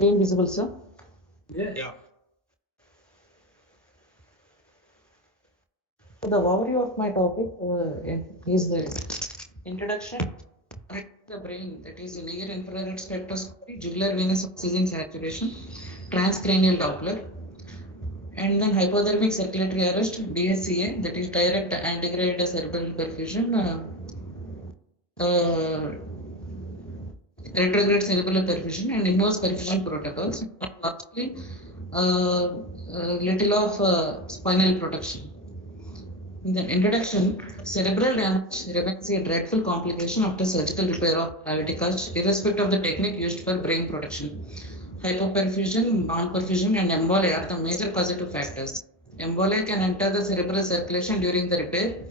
Screen visible, sir? Yeah. So the overview of my topic is the introduction to the brain, that is near infrared spectroscopy, jugular venous oxygen saturation, transcranial Doppler, and then hypothermic circulatory arrest, DSCA, that is direct antegrade cerebral perfusion, retrograde cerebral perfusion, and inverse perfusion protocols. Lastly, little of spinal protection. In the introduction, cerebral damage remains a dreadful complication after surgical repair of aortic arch, irrespective of the technique used for brain protection. Hypoperfusion, non-perfusion, and embolia are the major causative factors. Embolia can enter the cerebral circulation during the repair.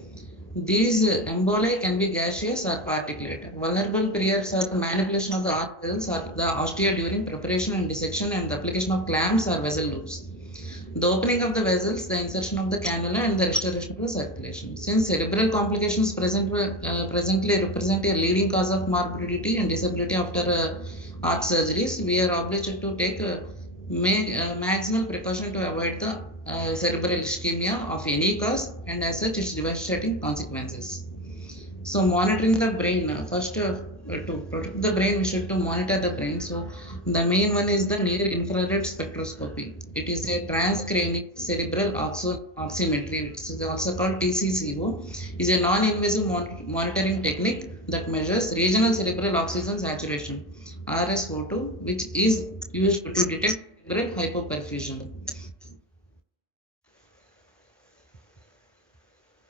These emboli can be gaseous or particulate. Vulnerable periods are the manipulation of the arteries or the ostia during preparation and dissection, and the application of clamps or vessel loops. The opening of the vessels, the insertion of the cannula, and the restoration of the circulation. Since cerebral complications presently represent a leading cause of morbidity and disability after arch surgeries, we are obliged to take maximal precaution to avoid the cerebral ischemia of any cause, and as such its devastating consequences. So monitoring the brain, first to protect the brain, we should to monitor the brain. So the main one is the near infrared spectroscopy. It is a transcranial cerebral oximetry, which is also called TCCO, is a non-invasive monitoring technique that measures regional cerebral oxygen saturation, RSO2, which is used to detect cerebral hypoperfusion.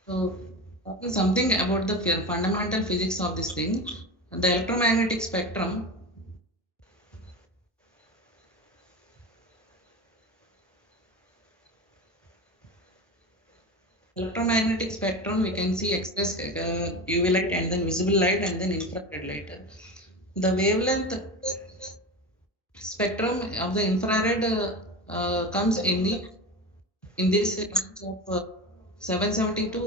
So, talking something about the fundamental physics of this thing, the electromagnetic spectrum. Electromagnetic spectrum, we can see X-rays, UV light, and then visible light, and then infrared light. The wavelength spectrum of the infrared comes in this range of 770 to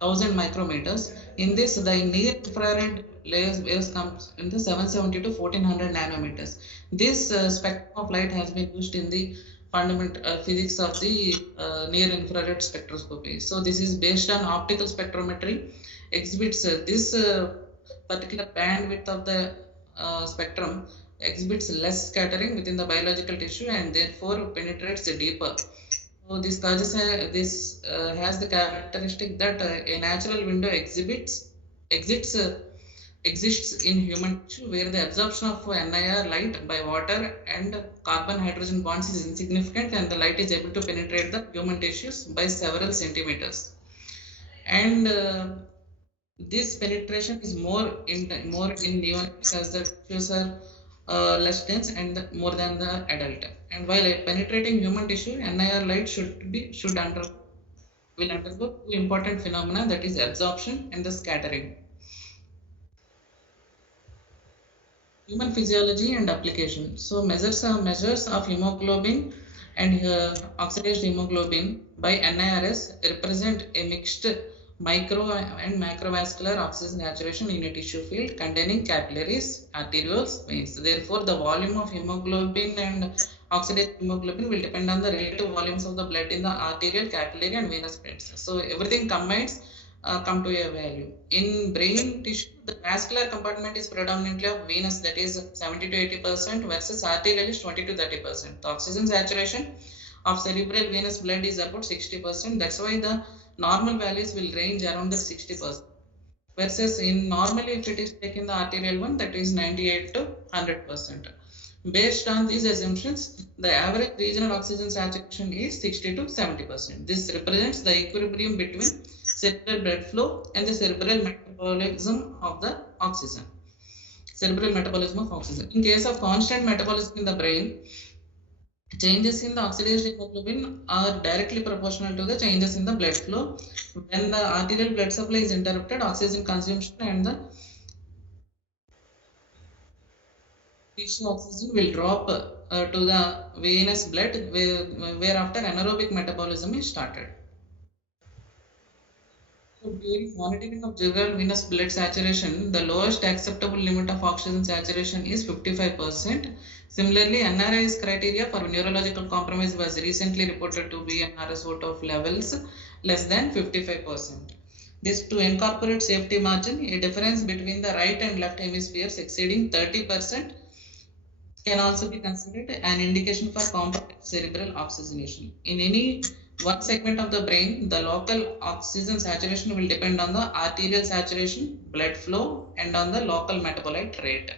1000 micrometers. In this, the near infrared waves comes in the 770 to 1400 nanometers. This spectrum of light has been used in the fundamental physics of the near infrared spectroscopy. So this is based on optical spectrometry, exhibits this particular bandwidth of the spectrum exhibits less scattering within the biological tissue and therefore penetrates deeper. So this causes has the characteristic that a natural window exits exists in human tissue where the absorption of NIR light by water and carbon hydrogen bonds is insignificant, and the light is able to penetrate the human tissues by several centimeters. And this penetration is more in neonates, as the tissues are less dense and more than the adult. And while penetrating human tissue, NIR light will undergo two important phenomena, that is absorption and the scattering. Human physiology and application. So measures of hemoglobin and oxidized hemoglobin by NIRS represent a mixed micro and macrovascular oxygen saturation in a tissue field containing capillaries, arterioles, veins. Therefore, the volume of hemoglobin and oxidized hemoglobin will depend on the relative volumes of the blood in the arterial, capillary, and venous beds. So everything combines come to a value. In brain tissue, the vascular compartment is predominantly of venous, that is 70 to 80%, versus arterial is 20 to 30%. The oxygen saturation of cerebral venous blood is about 60%. That's why the normal values will range around the 60%. Versus in normally, if it is taken the arterial one, that is 98 to 100%. Based on these assumptions, the average regional oxygen saturation is 60 to 70%. This represents the equilibrium between cerebral blood flow and the cerebral metabolism of the oxygen. Cerebral metabolism of oxygen. In case of constant metabolism in the brain, changes in the oxidized hemoglobin are directly proportional to the changes in the blood flow. When the arterial blood supply is interrupted, oxygen consumption and the tissue oxygen will drop to the venous blood, whereafter anaerobic metabolism is started. So during monitoring of jugular venous blood saturation, the lowest acceptable limit of oxygen saturation is 55%. Similarly, NRI's criteria for neurological compromise was recently reported to be an RSO of levels less than 55%. This to incorporate safety margin, a difference between the right and left hemispheres exceeding 30% can also be considered an indication for compromised cerebral oxygenation. In any one segment of the brain, the local oxygen saturation will depend on the arterial saturation, blood flow, and on the local metabolite rate.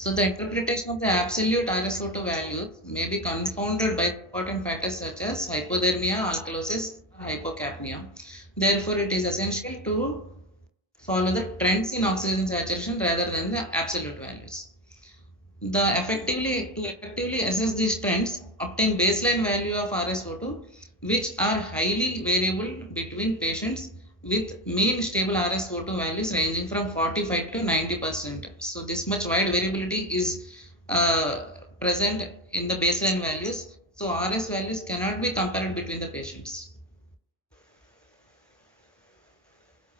So the interpretation of the absolute RSO2 values may be confounded by important factors such as hypothermia, alkalosis, or hypocapnia. Therefore, it is essential to follow the trends in oxygen saturation rather than the absolute values. To effectively assess these trends, obtain baseline value of RSO2, which are highly variable between patients with mean stable RSO2 values ranging from 45 to 90%. So this much wide variability is present in the baseline values. So RS values cannot be compared between the patients.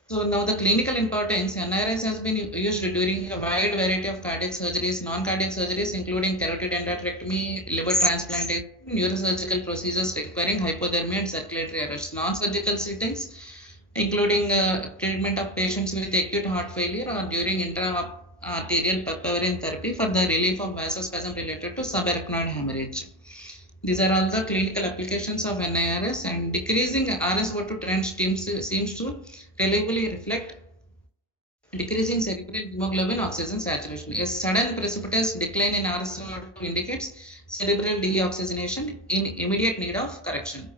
So now the clinical importance, NRS has been used during a wide variety of cardiac surgeries, non-cardiac surgeries, including carotid endarterectomy, liver transplantation, neurosurgical procedures requiring hypothermia and circulatory arrest, non-surgical settings, including treatment of patients with acute heart failure or during intra-arterial perforin therapy for the relief of vasospasm related to subarachnoid hemorrhage. These are all the clinical applications of NIRS, and decreasing RSO2 trend seems to reliably reflect decreasing cerebral hemoglobin oxygen saturation. A sudden precipitous decline in RSO2 indicates cerebral deoxygenation in immediate need of correction.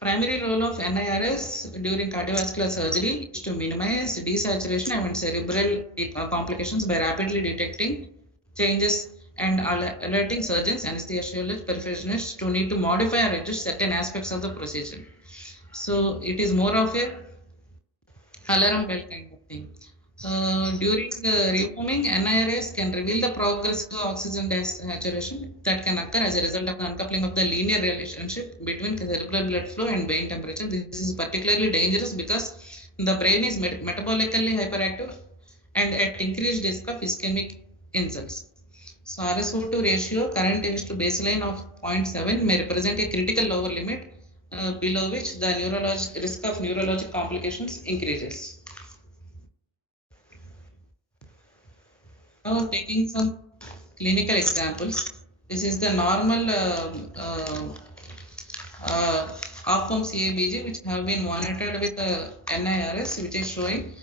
Primary role of NIRS during cardiovascular surgery is to minimize desaturation and cerebral complications by rapidly detecting changes and alerting surgeons, anesthesiologists, perfusionists to need to modify or adjust certain aspects of the procedure. So it is more of a alarm bell kind of thing. During refoaming, NIRS can reveal the progressive oxygen saturation that can occur as a result of the uncoupling of the linear relationship between cerebral blood flow and vein temperature. This is particularly dangerous because the brain is metabolically hyperactive and at increased risk of ischemic insults. So RSO2 ratio current is to baseline of 0.7 may represent a critical lower limit below which the risk of neurologic complications increases. Now taking some clinical examples, this is the normal off-pump CABG which have been monitored with NIRS, which is showing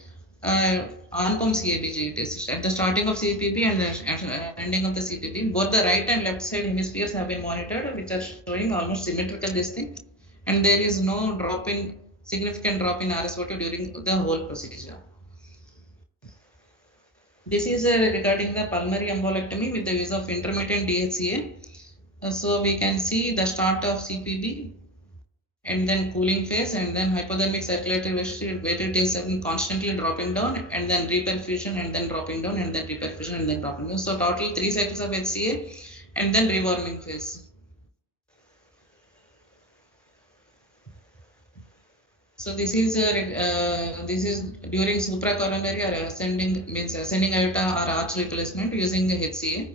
on-pump CABG. It is at the starting of CPP and the ending of the CPP. Both the right and left side hemispheres have been monitored, which are showing almost symmetrical this thing, and there is no significant drop in RSO2 during the whole procedure. This is regarding the pulmonary embolectomy with the use of intermittent DHCA. So we can see the start of CPB and then cooling phase and then hypothermic circulatory arrest where it is constantly dropping down and then reperfusion and then dropping down and then reperfusion and then dropping down. So total 3 cycles of HCA and then rewarming phase. So this is during supracoronary or ascending aorta or arch replacement using HCA.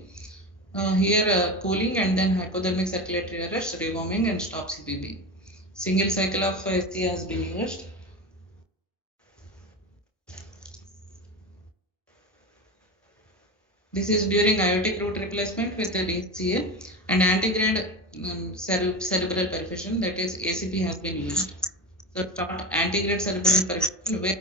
Here cooling and then hypothermic circulatory arrest, rewarming and stop CPB. Single cycle of HCA has been used. This is during aortic root replacement with the HCA and antegrade cerebral perfusion, that is ACP, has been used. So antegrade cerebral perfusion where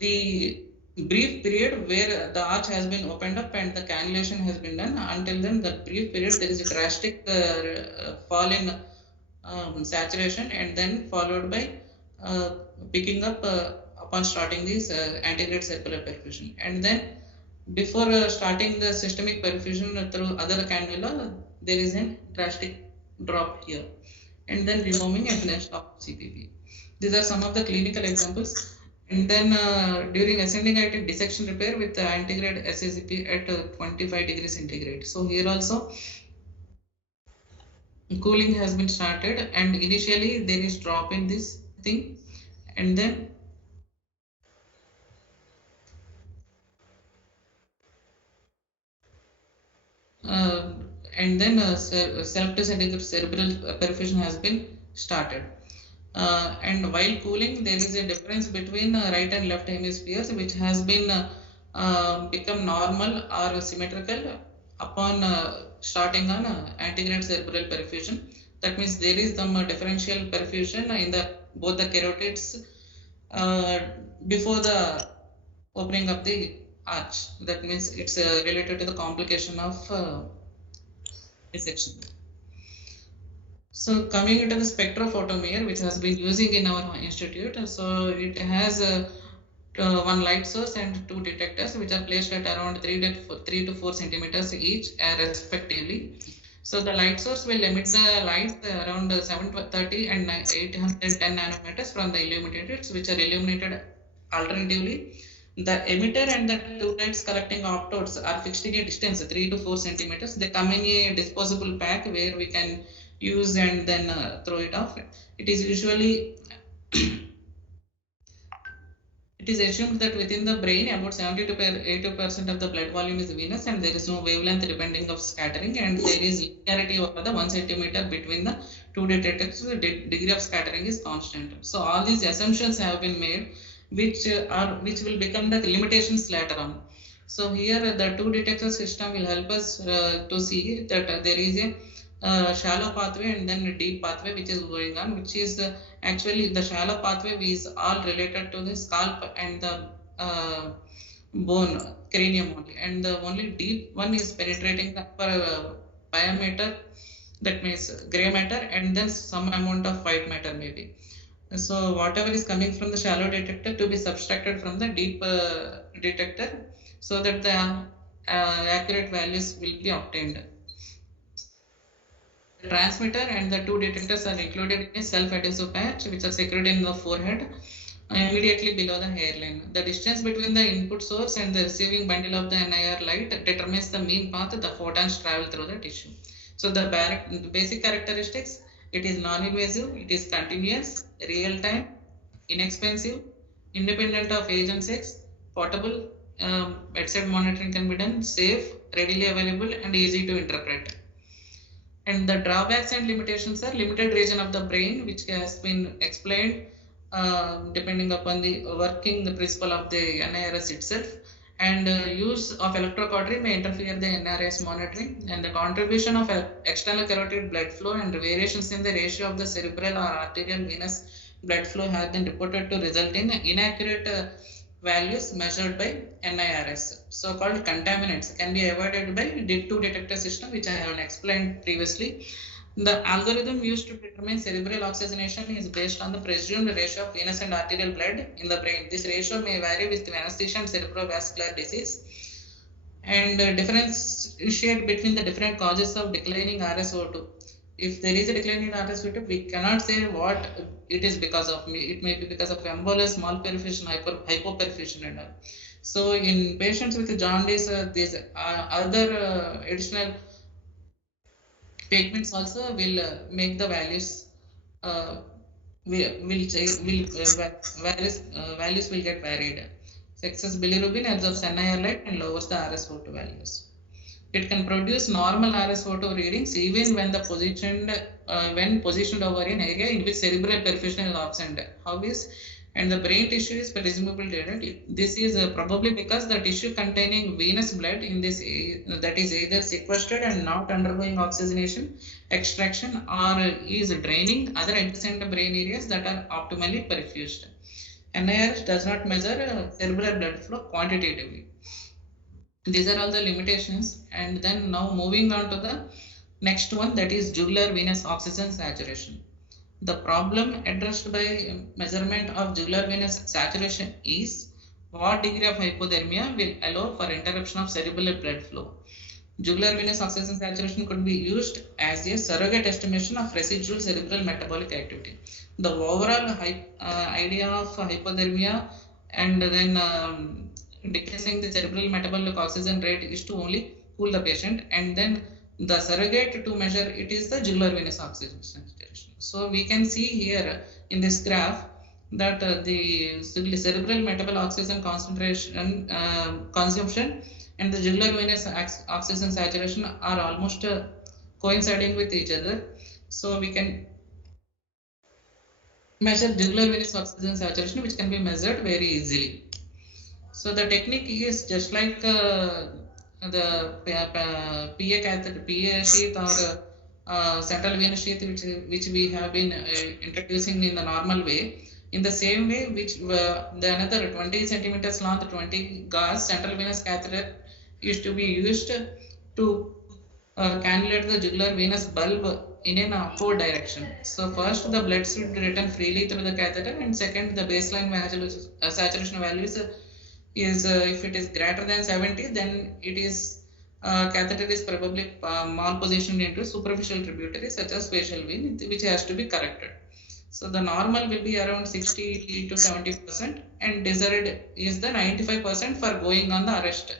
the brief period where the arch has been opened up and the cannulation has been done, until then the brief period there is a drastic fall in saturation and then followed by picking up upon starting this antegrade cerebral perfusion, and then before starting the systemic perfusion through other cannula there is a drastic drop here and then removing and then stop CPP. These are some of the clinical examples. And then during ascending aortic dissection repair with the antegrade SACP at 25 degrees centigrade. So here also cooling has been started and initially there is drop in this thing and then and then selective antegrade cerebral perfusion has been started. And while cooling, there is a difference between right and left hemispheres, which has been become normal or symmetrical upon starting on antegrade cerebral perfusion. That means there is some differential perfusion in the both the carotids before the opening of the arch. That means it's related to the complication of dissection. So coming into the spectrophotometer, which has been using in our institute, so it has one light source and two detectors, which are placed at around 3 to 4 centimeters each, respectively. So the light source will emit the light around 730 and 810 nanometers from the illuminators, which are illuminated alternatively. The emitter and the two lights collecting optodes are fixed in a distance 3 to 4 centimeters. They come in a disposable pack where we can use and then throw it off. It is usually it is assumed that within the brain about 70 to 80% of the blood volume is venous, and there is no wavelength depending of scattering, and there is linearity over the 1 centimeter between the two detectors. The degree of scattering is constant. So all these assumptions have been made, which will become the limitations later on. So here the two detector system will help us to see that there is a shallow pathway and then a deep pathway which is going on, which is actually the shallow pathway is all related to the scalp and the bone cranium only, and the only deep one is penetrating the upper biomatter, that means gray matter, and then some amount of white matter maybe. So whatever is coming from the shallow detector to be subtracted from the deep detector, so that the accurate values will be obtained. The transmitter and the two detectors are included in a self-adhesive patch, which are secured in the forehead immediately below the hairline. The distance between the input source and the receiving bundle of the NIR light determines the mean path the photons travel through the tissue. So the basic characteristics: it is non-invasive, it is continuous, real-time, inexpensive, independent of age and sex, portable, bedside monitoring can be done, safe, readily available, and easy to interpret. And the drawbacks and limitations are limited region of the brain, which has been explained depending upon the working the principle of the NIRS itself, and use of electrocautery may interfere the NIRS monitoring, and the contribution of external carotid blood flow and variations in the ratio of the cerebral or arterial venous blood flow have been reported to result in inaccurate values measured by NIRS. So-called contaminants can be avoided by two detector system, which I have explained previously. The algorithm used to determine cerebral oxygenation is based on the presumed ratio of venous and arterial blood in the brain. This ratio may vary with anesthesia and cerebrovascular disease, and differentiate between the different causes of declining RSO2. If there is a decline in RSO2, we cannot say what it is because of. It may be because of embolus, malperfusion, hypoperfusion, and all. So in patients with jaundice, these other additional treatments also will make the values values will get varied. Excess bilirubin absorbs NIR light and lowers the RSO2 values. It can produce normal RSO2 readings even when positioned over an area in which cerebral perfusion is absent. How is? And the brain tissue is presumably dead. This is probably because the tissue containing venous blood in this that is either sequestered and not undergoing oxygenation, extraction, or is draining other adjacent brain areas that are optimally perfused. NIR does not measure cerebral blood flow quantitatively. These are all the limitations, and then now moving on to the next one, that is jugular venous oxygen saturation. The problem addressed by measurement of jugular venous saturation is what degree of hypothermia will allow for interruption of cerebral blood flow. Jugular venous oxygen saturation could be used as a surrogate estimation of residual cerebral metabolic activity. The overall idea of hypothermia and then decreasing the cerebral metabolic oxygen rate is to only cool the patient, and then the surrogate to measure it is the jugular venous oxygen saturation. So we can see here in this graph that the cerebral metabolic oxygen concentration consumption and the jugular venous oxygen saturation are almost coinciding with each other. So we can measure jugular venous oxygen saturation, which can be measured very easily. So the technique is just like the PA catheter, PA sheath or central venous sheath, which we have been introducing in the normal way. In the same way, which the another 20 centimeters long, the 20 gauge central venous catheter used to be used to cannulate the jugular venous bulb in an upward direction. So first the blood should return freely through the catheter, and second the baseline saturation values is if it is greater than 70, then it is catheter is probably malpositioned into superficial tributaries such as facial vein, which has to be corrected. So the normal will be around 60 to 70%, and desired is the 95% for going on the arrest,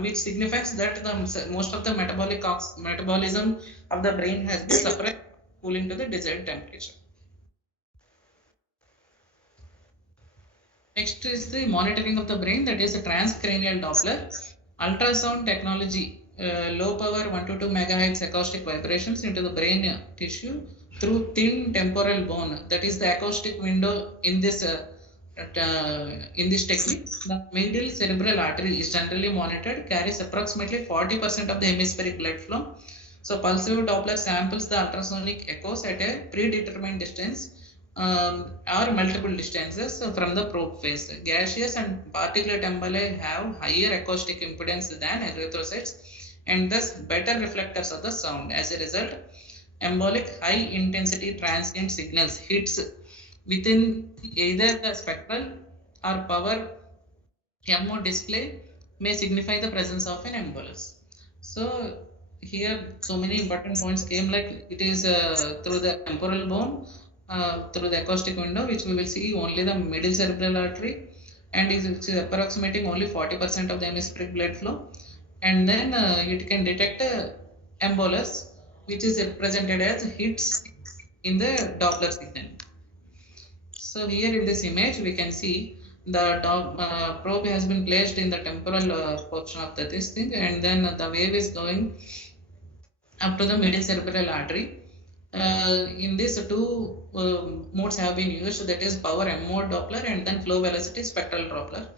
which signifies that the most of the metabolism of the brain has been suppressed, cooling to the desired temperature. Next is the monitoring of the brain, that is a transcranial Doppler. Ultrasound technology, low power 1 to 2 megahertz acoustic vibrations into the brain tissue through thin temporal bone. That is the acoustic window in this technique. The medial cerebral artery is generally monitored, carries approximately 40% of the hemispheric blood flow. So pulse wave Doppler samples the ultrasonic echoes at a predetermined distance or multiple distances from the probe phase. Gaseous and particulate emboli have higher acoustic impedance than erythrocytes and thus better reflectors of the sound. As a result, embolic high intensity transient signals hits within either the spectral or power MO display may signify the presence of an embolus. So here so many important points came, like it is through the temporal bone, through the acoustic window, which we will see only the middle cerebral artery, and is approximating only 40% of the hemispheric blood flow, and then it can detect embolus, which is represented as hits in the Doppler signal. So here in this image we can see the probe has been placed in the temporal portion of this thing, and then the wave is going up to the middle cerebral artery. In this two modes have been used, that is power M mode Doppler and then flow velocity spectral Doppler.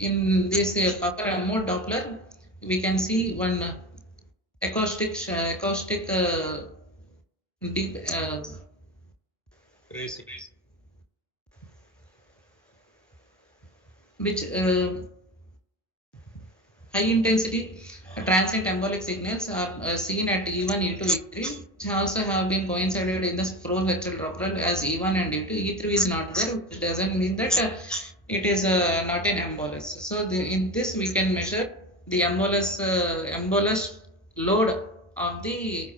In this power M mode Doppler, we can see one acoustic deep which high intensity transient embolic signals are seen at E1, E2, E3, which also have been coincided in the pro-vectoral Doppler as E1 and E2. E3 is not there, which doesn't mean that it is not an embolus. So in this we can measure the embolus load of the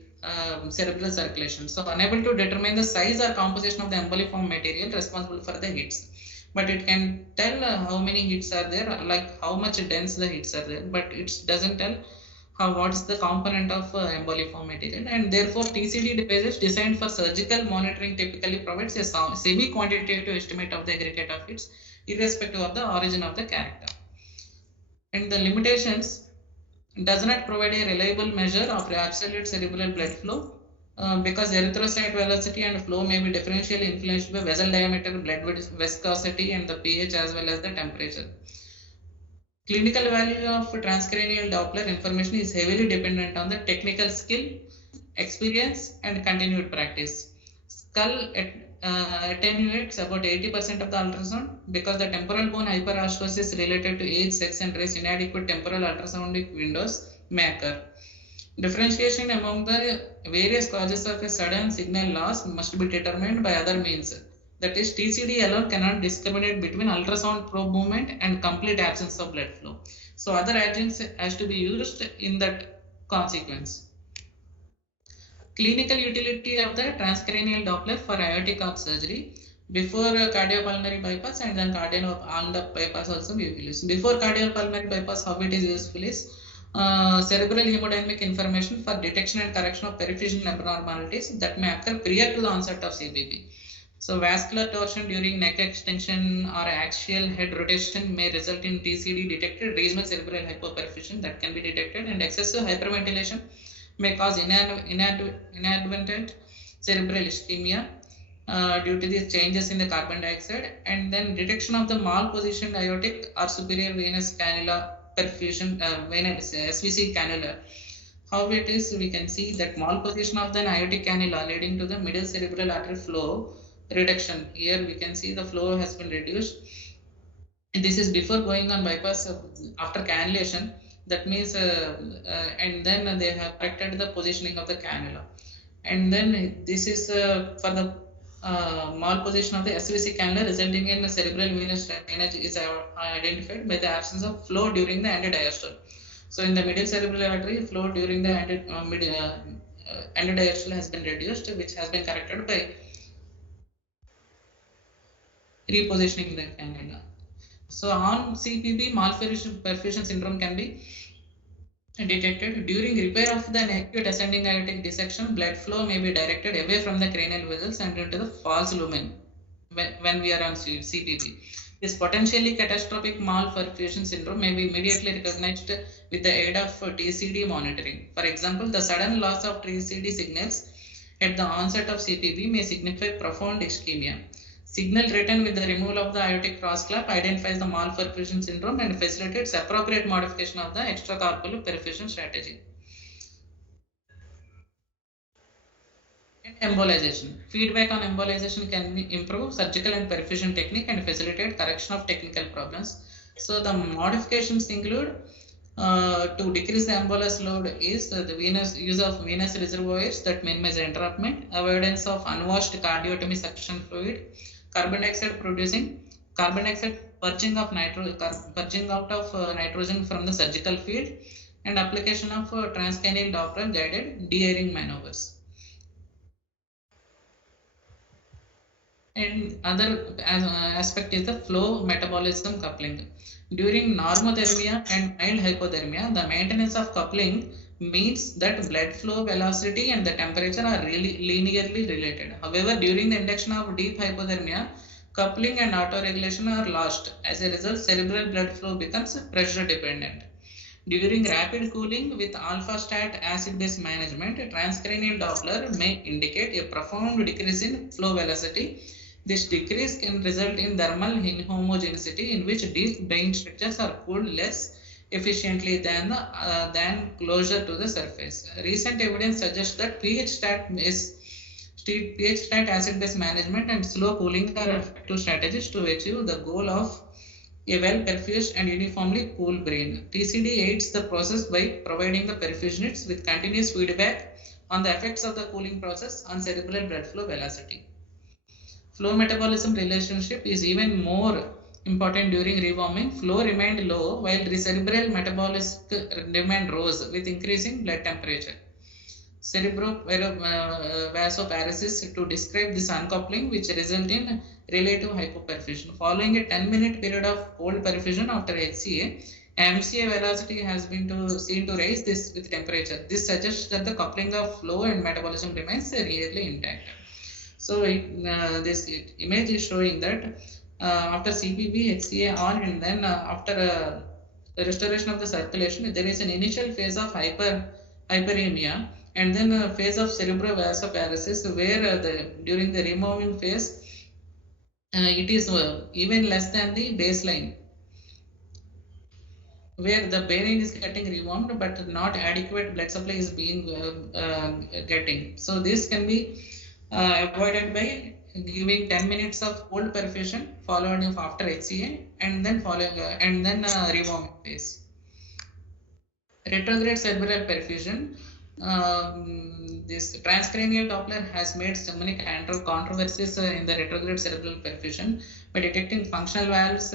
cerebral circulation. So unable to determine the size or composition of the emboliform material responsible for the hits, but it can tell how many hits are there, like how much dense the hits are there, but it doesn't tell what's the component of emboliform material, and therefore TCD devices designed for surgical monitoring typically provides a semi-quantitative estimate of the aggregate of hits irrespective of the origin of the character. And the limitations does not provide a reliable measure of absolute cerebral blood flow because erythrocyte velocity and flow may be differentially influenced by vessel diameter, blood viscosity, and the pH as well as the temperature. Clinical value of transcranial Doppler information is heavily dependent on the technical skill, experience, and continued practice. Skull attenuates about 80% of the ultrasound because the temporal bone hyperosmosis related to age, sex, and race inadequate temporal ultrasoundic windows may occur. Differentiation among the various causes of a sudden signal loss must be determined by other means. That is, TCD alone cannot discriminate between ultrasound probe movement and complete absence of blood flow. So other agents has to be used in that consequence. Clinical utility of the transcranial Doppler for aortic arch surgery. Before cardiopulmonary bypass and then cardiac bypass also we will use. Before cardiopulmonary bypass, how it is useful is cerebral hemodynamic information for detection and correction of perfusion abnormalities that may occur prior to the onset of CBP. So vascular torsion during neck extension or axial head rotation may result in TCD detected regional cerebral hypoperfusion that can be detected, and excessive hyperventilation may cause inadvertent cerebral ischemia due to these changes in the carbon dioxide, and then detection of the malpositioned aortic or superior venous cannula perfusion, venous SVC cannula. How it is, we can see that malposition of the aortic cannula leading to the middle cerebral artery flow reduction. Here we can see the flow has been reduced. And this is before going on bypass after cannulation. That means, and then they have corrected the positioning of the cannula. And then this is for the malposition of the SVC cannula resulting in cerebral venous drainage is identified by the absence of flow during the endodiastole. So in the middle cerebral artery, flow during the endodiastole has been reduced, which has been corrected by repositioning the cannula. So on CPB, malperfusion syndrome can be detected. During repair of the acute ascending aortic dissection, blood flow may be directed away from the cranial vessels and into the false lumen when we are on CPB. This potentially catastrophic malperfusion syndrome may be immediately recognized with the aid of TCD monitoring. For example, the sudden loss of TCD signals at the onset of CPB may signify profound ischemia. Signal written with the removal of the aortic cross-clap identifies the malperfusion syndrome and facilitates appropriate modification of the extracorporeal perfusion strategy. And embolization. Feedback on embolization can improve surgical and perfusion technique and facilitate correction of technical problems. So the modifications include to decrease the embolus load is the use of venous reservoirs that minimize entrapment, avoidance of unwashed cardiotomy suction fluid, carbon dioxide purging out of nitrogen from the surgical field, and application of transcranial Doppler guided de-airing maneuvers. And other aspect is the flow metabolism coupling. During normothermia and mild hypothermia, the maintenance of coupling means that blood flow velocity and the temperature are really linearly related. However, during the induction of deep hypothermia, coupling and autoregulation are lost. As a result, cerebral blood flow becomes pressure dependent. During rapid cooling with alpha-stat acid-base management, transcranial Doppler may indicate a profound decrease in flow velocity. This decrease can result in thermal inhomogeneity, in which deep brain structures are cooled less efficiently than closer to the surface. Recent evidence suggests that pH-stat acid-base management and slow cooling are effective strategies to achieve the goal of a well-perfused and uniformly cool brain. TCD aids the process by providing the perfusionists with continuous feedback on the effects of the cooling process on cerebral blood flow velocity. Flow metabolism relationship is even more important during rewarming. Flow remained low while the cerebral metabolic demand rose with increasing blood temperature. Cerebrovasoparesis to describe this uncoupling, which result in relative hypoperfusion. Following a 10-minute period of cold perfusion after HCA, MCA velocity has been seen to rise this with temperature. This suggests that the coupling of flow and metabolism remains really intact. So this image is showing that after CPB, HCA on, and then after restoration of the circulation, there is an initial phase of hyperemia, and then a phase of cerebrovasoparesis where during the removing phase it is even less than the baseline, where the brain is getting rewarmed but not adequate blood supply is being getting. So this can be avoided by giving 10 minutes of cold perfusion followed after HCA and then rewarming phase. Retrograde cerebral perfusion. This transcranial Doppler has made so many controversies in the retrograde cerebral perfusion by detecting functional valves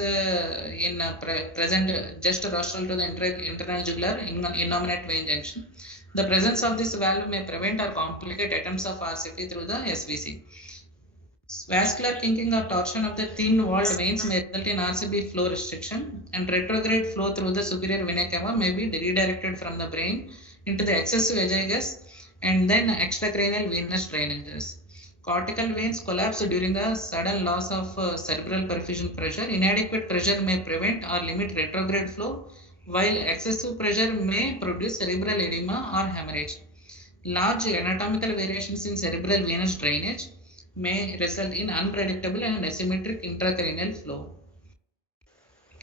present just rostral to the internal jugular innominate vein junction. The presence of this valve may prevent or complicate attempts of RCP through the SVC. Vascular kinking or torsion of the thin-walled veins may result in RCP flow restriction, and retrograde flow through the superior vena cava may be redirected from the brain into the excessive esophagus and then extracranial venous drainages. Cortical veins collapse during a sudden loss of cerebral perfusion pressure. Inadequate pressure may prevent or limit retrograde flow, while excessive pressure may produce cerebral edema or hemorrhage. Large anatomical variations in cerebral venous drainage may result in unpredictable and asymmetric intracranial flow.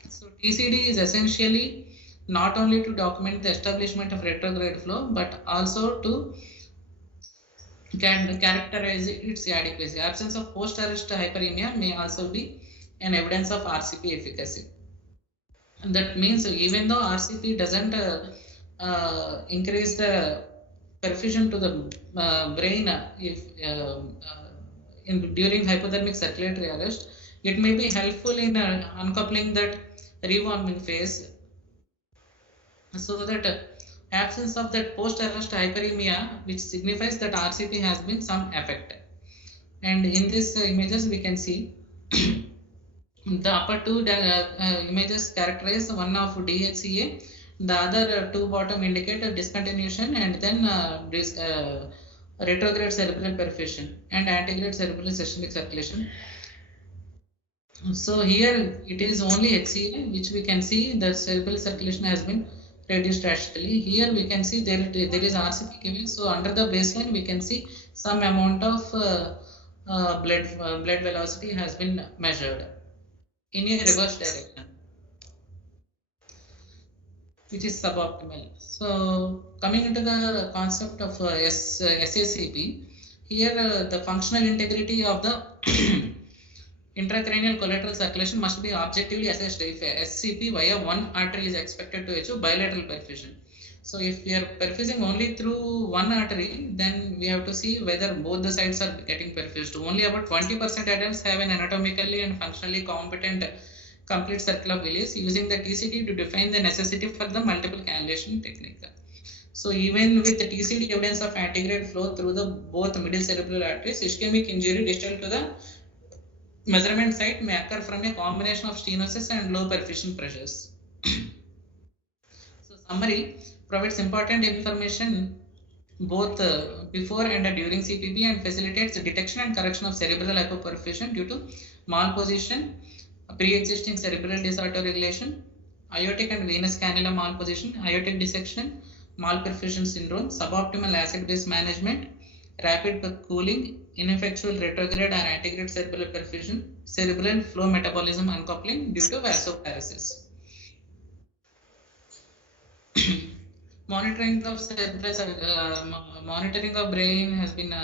So TCD is essentially not only to document the establishment of retrograde flow, but also to can characterize its adequacy. Absence of post-arrest hyperemia may also be an evidence of RCP efficacy. And that means even though RCP doesn't increase the perfusion to the brain during hypothermic circulatory arrest, it may be helpful in uncoupling that rewarming phase, so that absence of that post-arrest hyperemia, which signifies that RCP has been some effect. And in these images we can see the upper two images characterize one of DHCA, the other two bottom indicate a discontinuation and then retrograde cerebral perfusion and antegrade cerebral systemic circulation. So here it is only HCA, which we can see the cerebral circulation has been reduced drastically. Here we can see there is RCP given. So under the baseline we can see some amount of blood velocity has been measured in a reverse direction, which is suboptimal. So coming into the concept of SACP, here the functional integrity of the intracranial collateral circulation must be objectively assessed if SCP via one artery is expected to achieve bilateral perfusion. So if we are perfusing only through one artery, then we have to see whether both the sides are getting perfused. Only about 20% adults have an anatomically and functionally competent complete circle of Willis, using the TCD to define the necessity for the multiple cannulation technique. So even with the TCD evidence of antegrade flow through the both middle cerebral arteries, ischemic injury distal to the measurement site may occur from a combination of stenosis and low perfusion pressures. So summary provides important information both before and during CPB and facilitates the detection and correction of cerebral hypoperfusion due to malposition, pre-existing cerebral dysautoregulation, aortic and venous cannula malposition, aortic dissection, malperfusion syndrome, suboptimal acid-base management, rapid cooling, ineffectual retrograde or antegrade cerebral perfusion, cerebral flow metabolism uncoupling due to vasoparesis. Monitoring of brain has been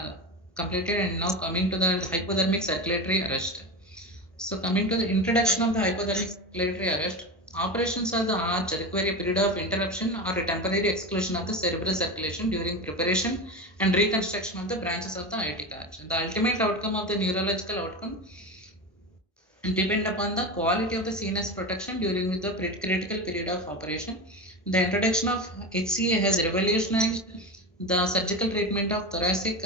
completed, and now coming to the hypothermic circulatory arrest. So coming to the introduction of the hypothermic circulatory arrest, operations of the arch require a period of interruption or a temporary exclusion of the cerebral circulation during preparation and reconstruction of the branches of the aortic arch. The ultimate outcome of the neurological outcome depend upon the quality of the CNS protection during the critical period of operation. The introduction of HCA has revolutionized the surgical treatment of thoracic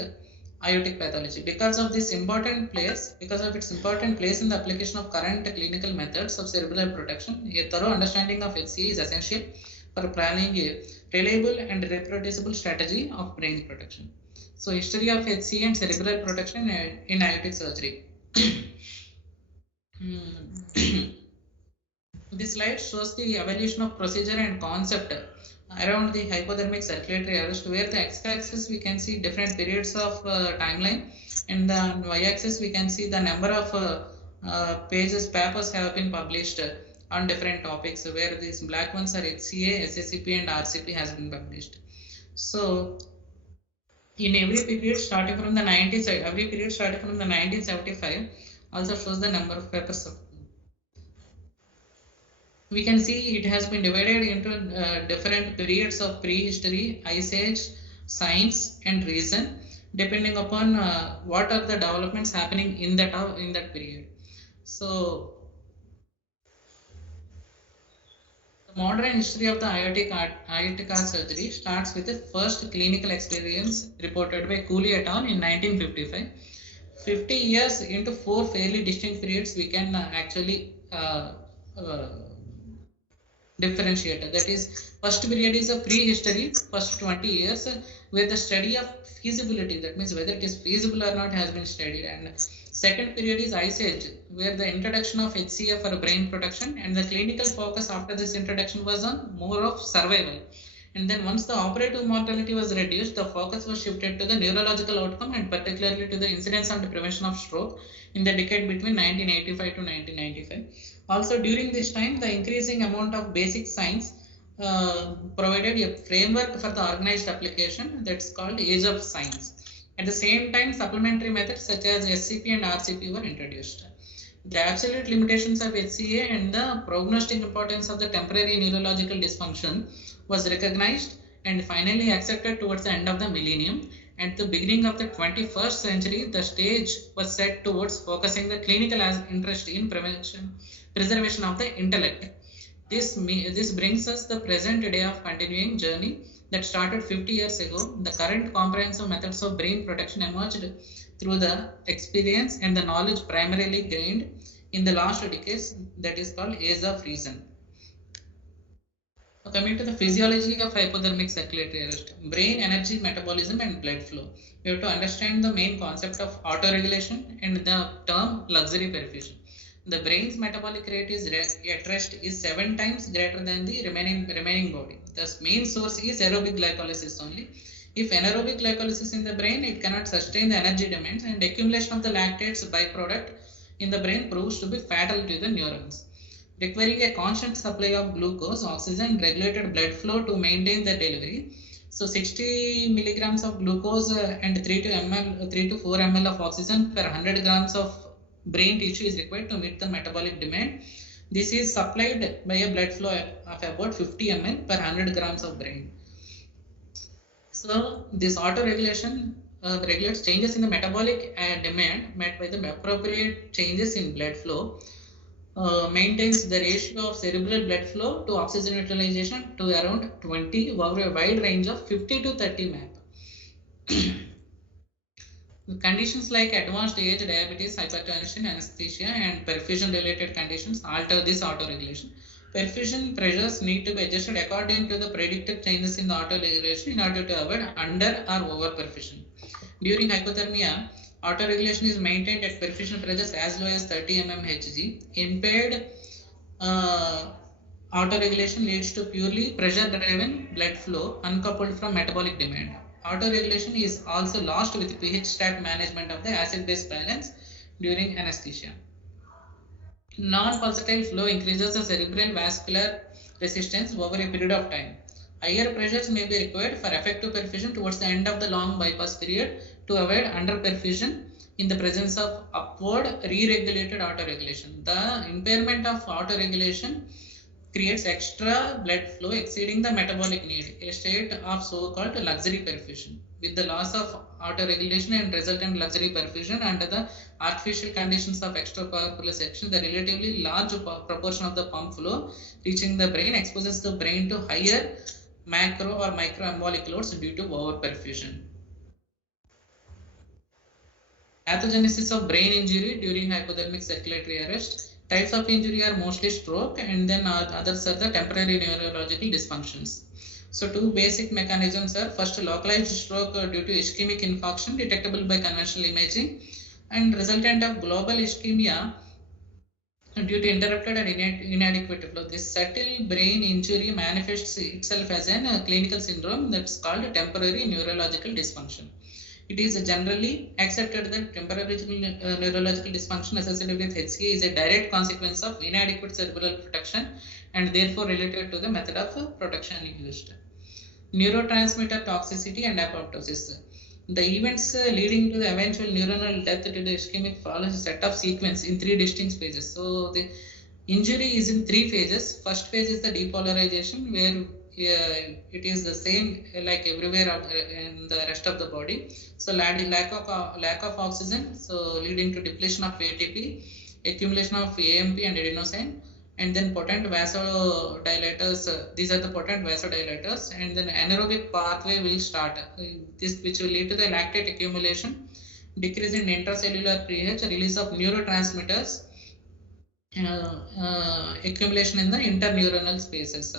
aortic pathology. Because of its important place in the application of current clinical methods of cerebral protection, a thorough understanding of HCA is essential for planning a reliable and reproducible strategy of brain protection. So history of HCA and cerebral protection in aortic surgery. This slide shows the evolution of procedure and concept around the hypothermic circulatory arrest, where the x-axis we can see different periods of timeline, and the y-axis we can see the number of papers have been published on different topics, where these black ones are HCA, SACP and RCP has been published. So in every period starting from the 1975 also shows the number of papers. We can see it has been divided into different periods of prehistory, ice age, science and reason, depending upon what are the developments happening in that period. So the modern history of the aortic arch surgery starts with the first clinical experience reported by Cooley et al. In 1955. 50 years into 4 fairly distinct periods, we can actually differentiator. That is, first period is a prehistory, first 20 years, where the study of feasibility, that means whether it is feasible or not, has been studied. And second period is Ice Age, where the introduction of HCA for brain protection, and the clinical focus after this introduction was on more of survival. And then once the operative mortality was reduced, the focus was shifted to the neurological outcome and particularly to the incidence and prevention of stroke in the decade between 1985 to 1995. Also during this time, the increasing amount of basic science provided a framework for the organized application that's called Age of Science. At the same time, supplementary methods such as SCP and RCP were introduced. The absolute limitations of HCA and the prognostic importance of the temporary neurological dysfunction was recognized and finally accepted towards the end of the millennium. At the beginning of the 21st century, the stage was set towards focusing the clinical interest in preservation of the intellect. This brings us the present day of continuing journey that started 50 years ago. The current comprehensive methods of brain protection emerged through the experience and the knowledge primarily gained in the last decades, that is called Age of Reason. Now coming to the physiology of hypothermic circulatory arrest, brain energy metabolism and blood flow. We have to understand the main concept of autoregulation and the term luxury perfusion. The brain's metabolic rate is at rest is 7 times greater than the remaining body. The main source is aerobic glycolysis only. If anaerobic glycolysis in the brain, it cannot sustain the energy demands, and accumulation of the lactates byproduct in the brain proves to be fatal to the neurons. Requiring a constant supply of glucose, oxygen, regulated blood flow to maintain the delivery. So 60 milligrams of glucose and 3 to 4 ml of oxygen per 100 grams of brain tissue is required to meet the metabolic demand. This is supplied by a blood flow of about 50 ml per 100 grams of brain. So this auto-regulation regulates changes in the metabolic demand met by the appropriate changes in blood flow. Maintains the ratio of cerebral blood flow to oxygen utilization to around 20 over a wide range of 50 to 30 map. Conditions like advanced age, diabetes, hypertension, anesthesia, and perfusion related conditions alter this autoregulation. Perfusion pressures need to be adjusted according to the predicted changes in the autoregulation in order to avoid under or over perfusion. During hypothermia, autoregulation is maintained at perfusion pressures as low as 30 mmHg. Impaired autoregulation leads to purely pressure-driven blood flow uncoupled from metabolic demand. Autoregulation is also lost with pH stat management of the acid-base balance during anesthesia. Non-pulsatile flow increases the cerebral vascular resistance over a period of time. Higher pressures may be required for effective perfusion towards the end of the long bypass period to avoid underperfusion in the presence of upward re-regulated autoregulation. The impairment of autoregulation creates extra blood flow exceeding the metabolic need, a state of so-called luxury perfusion. With the loss of autoregulation and resultant luxury perfusion under the artificial conditions of extracorporeal section, the relatively large proportion of the pump flow reaching the brain exposes the brain to higher macro or microembolic loads due to overperfusion. Pathogenesis of brain injury during hypothermic circulatory arrest. Types of injury are mostly stroke, and then others are the temporary neurological dysfunctions. So two basic mechanisms are first localized stroke due to ischemic infarction detectable by conventional imaging, and resultant of global ischemia due to interrupted and inadequate flow. This subtle brain injury manifests itself as a clinical syndrome that's called temporary neurological dysfunction. It is generally accepted that temporary neurological dysfunction associated with HCA is a direct consequence of inadequate cerebral protection and therefore related to the method of protection used. Neurotransmitter toxicity and apoptosis. The events leading to the eventual neuronal death due to ischemic follows a set of sequence in 3 distinct phases. So the injury is in 3 phases. First phase is the depolarization, where it is the same like everywhere in the rest of the body. So lack of oxygen, so leading to depletion of ATP, accumulation of AMP and adenosine, and then potent vasodilators. These are the potent vasodilators, and then anaerobic pathway will start. This which will lead to the lactate accumulation, decrease in intracellular pH, release of neurotransmitters, accumulation in the interneuronal spaces.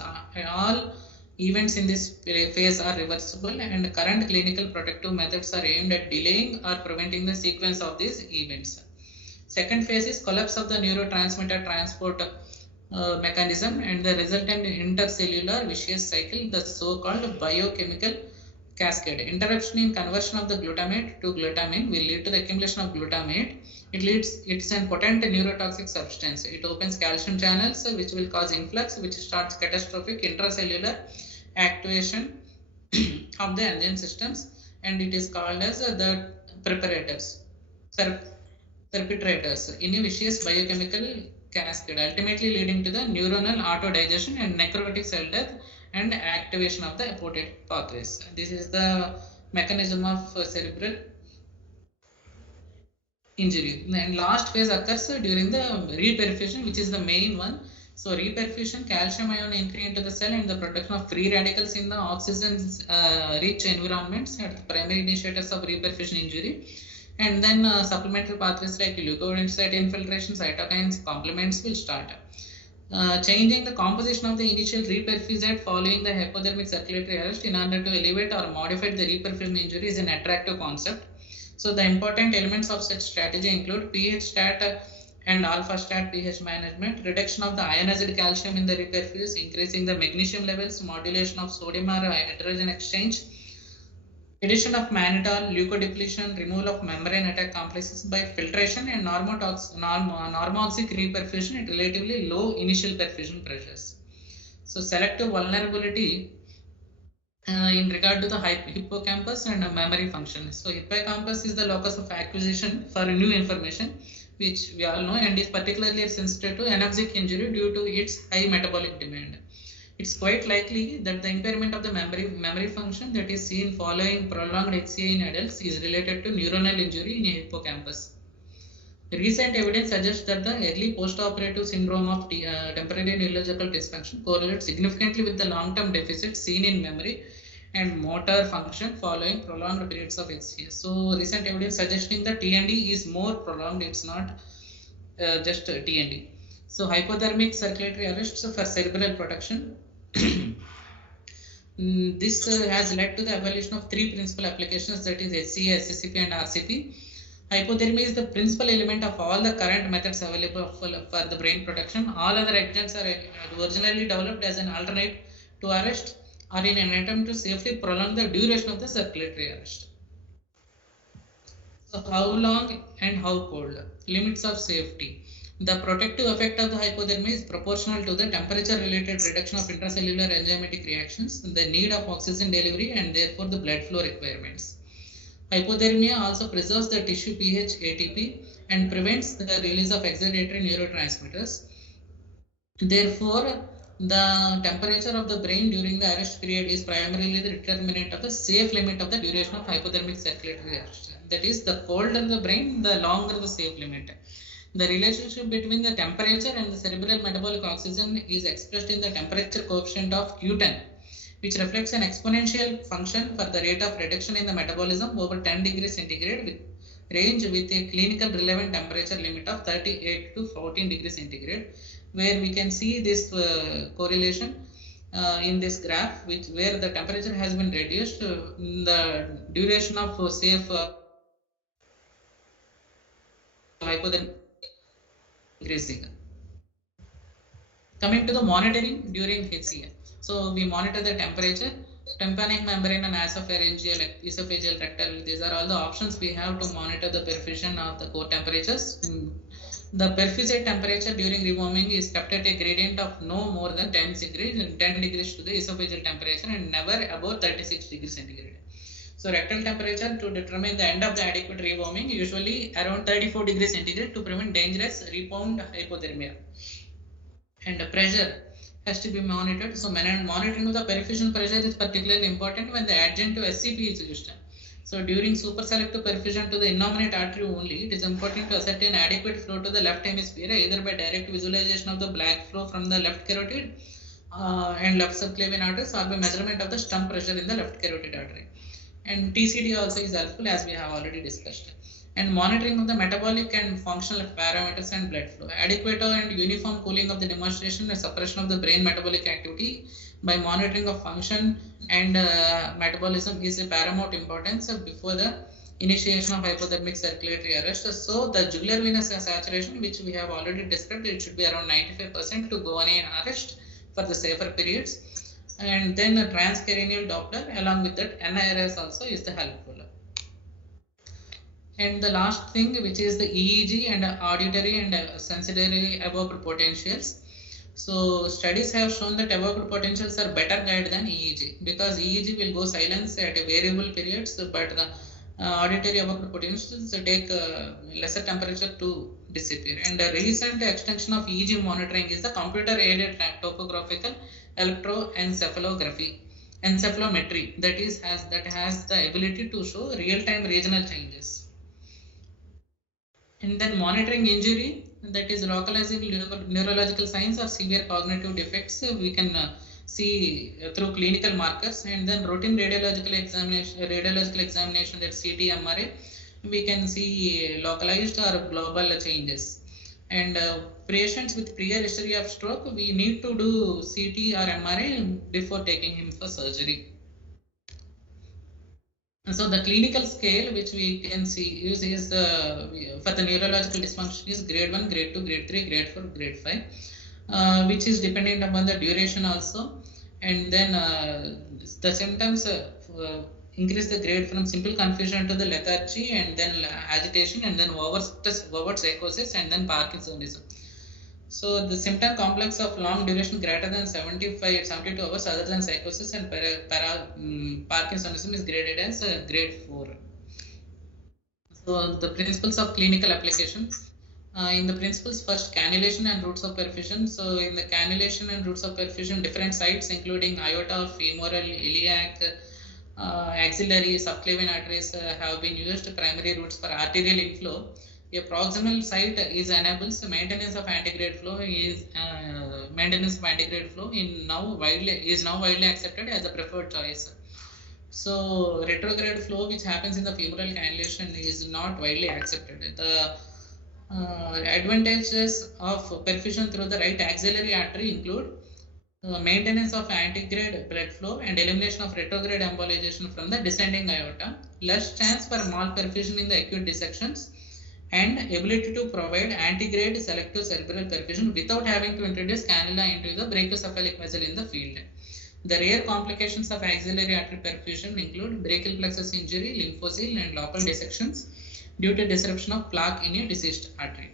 All events in this phase are reversible, and current clinical protective methods are aimed at delaying or preventing the sequence of these events. Second phase is collapse of the neurotransmitter transport mechanism and the resultant intercellular vicious cycle, the so-called biochemical cascade. Interruption in conversion of the glutamate to glutamine will lead to the accumulation of glutamate. It's a potent neurotoxic substance. It opens calcium channels, which will cause influx, which starts catastrophic intracellular activation of the enzyme systems, and it is called as the perpetrators in a vicious biochemical cascade, ultimately leading to the neuronal autodigestion and necrotic cell death and activation of the apoptotic pathways. This is the mechanism of cerebral injury. And last phase occurs during the reperfusion, which is the main one. So reperfusion, calcium ion entry into the cell and the production of free radicals in the oxygen rich environments are the primary initiators of reperfusion injury. And then supplementary pathways like leukocyte infiltration, cytokines, complements will start. Changing the composition of the initial reperfusate following the hypothermic circulatory arrest in order to elevate or modify the reperfusion injury is an attractive concept. So the important elements of such strategy include pH stat and alpha stat pH management, reduction of the ionized calcium in the reperfuse, increasing the magnesium levels, modulation of sodium or hydrogen exchange, addition of mannitol, leukodepletion, removal of membrane attack complexes by filtration, and normoxic reperfusion at relatively low initial perfusion pressures. So selective vulnerability in regard to the hippocampus and memory function. So hippocampus is the locus of acquisition for new information, which we all know, and is particularly sensitive to anoxic injury due to its high metabolic demand. It's quite likely that the impairment of the memory function that is seen following prolonged HCI in adults is related to neuronal injury in a hippocampus. Recent evidence suggests that the early postoperative syndrome of temporary neurological dysfunction correlates significantly with the long-term deficits seen in memory and motor function following prolonged periods of HCI. So recent evidence suggesting that TND is more prolonged, it's not just TND. So hypothermic circulatory arrest for cerebral protection. This has led to the evolution of three principal applications, that is SCA, SACP and RCP. Hypothermia is the principal element of all the current methods available for the brain protection. All other agents are originally developed as an alternate to arrest or in an attempt to safely prolong the duration of the circulatory arrest. So how long and how cold? Limits of safety. The protective effect of the hypothermia is proportional to the temperature-related reduction of intracellular enzymatic reactions, the need of oxygen delivery, and therefore the blood flow requirements. Hypothermia also preserves the tissue pH ATP and prevents the release of excitatory neurotransmitters. Therefore, the temperature of the brain during the arrest period is primarily the determinant of the safe limit of the duration of hypothermic circulatory arrest. That is, the colder the brain, the longer the safe limit. The relationship between the temperature and the cerebral metabolic oxygen is expressed in the temperature coefficient of Q10, which reflects an exponential function for the rate of reduction in the metabolism over 10 degrees centigrade with range with a clinical relevant temperature limit of 38 to 14 degrees centigrade, where we can see this correlation in this graph, where the temperature has been reduced, the duration of safe hypothermia increasing. Coming to the monitoring during HCI. So we monitor the temperature, tympanic membrane and esophageal, rectal. These are all the options we have to monitor the perfusion of the core temperatures. The perfusate temperature during rewarming is kept at a gradient of no more than 10 degrees to the esophageal temperature and never above 36 degrees centigrade. So rectal temperature to determine the end of the adequate rewarming, usually around 34 degrees centigrade to prevent dangerous rebound hypothermia. And the pressure has to be monitored. So monitoring of the perfusion pressure is particularly important when the adjunct to SCP is used. So during superselective perfusion to the innominate artery only, it is important to ascertain adequate flow to the left hemisphere, either by direct visualization of the black flow from the left carotid and left subclavian arteries, or by measurement of the stump pressure in the left carotid artery. And TCD also is helpful, as we have already discussed. and monitoring of the metabolic and functional parameters and blood flow. Adequate and uniform cooling of the demonstration and suppression of the brain metabolic activity by monitoring of function and metabolism is a paramount importance before the initiation of hypothermic circulatory arrest. So the jugular venous saturation, which we have already described, it should be around 95% to go on an arrest for the safer periods. And then a transcranial Doppler along with that NIRS also is the helpful. And the last thing, which is the EEG and auditory and sensory evoked potentials. So studies have shown that evoked potentials are better guide than EEG, because EEG will go silence at a variable periods, but the auditory evoked potentials take lesser temperature to disappear. And the recent extension of EEG monitoring is the computer aided topographical electroencephalography encephalometry, that has the ability to show real-time regional changes. And then monitoring injury, that is localizing neurological signs or severe cognitive defects, we can see through clinical markers. And then routine radiological examination, that CT, MRI, we can see localized or global changes. And patients with prior history of stroke, we need to do CT or MRI before taking him for surgery. So the clinical scale which we can see use is for the neurological dysfunction is grade 1, grade 2, grade 3, grade 4, grade 5, which is dependent upon the duration also. And then the symptoms increase the grade from simple confusion to the lethargy, and then agitation, and then overt psychosis, and then Parkinsonism. So the symptom complex of long duration greater than 72 hours other than psychosis and Parkinsonism is graded as grade 4. So the principles of clinical application. In the principles, first cannulation and routes of perfusion. So in the cannulation and routes of perfusion, different sites including aorta, femoral, iliac, axillary, subclavian arteries have been used primary routes for arterial inflow. A proximal site is enables maintenance of antegrade flow is now widely accepted as a preferred choice. So retrograde flow, which happens in the femoral cannulation, is not widely accepted. The advantages of perfusion through the right axillary artery include maintenance of antegrade blood flow and elimination of retrograde embolization from the descending aorta, less chance for malperfusion in the acute dissections, and ability to provide antegrade selective cerebral perfusion without having to introduce cannula into the brachiocephalic vessel in the field. The rare complications of axillary artery perfusion include brachial plexus injury, lymphocele, and local dissections due to disruption of plaque in a deceased artery.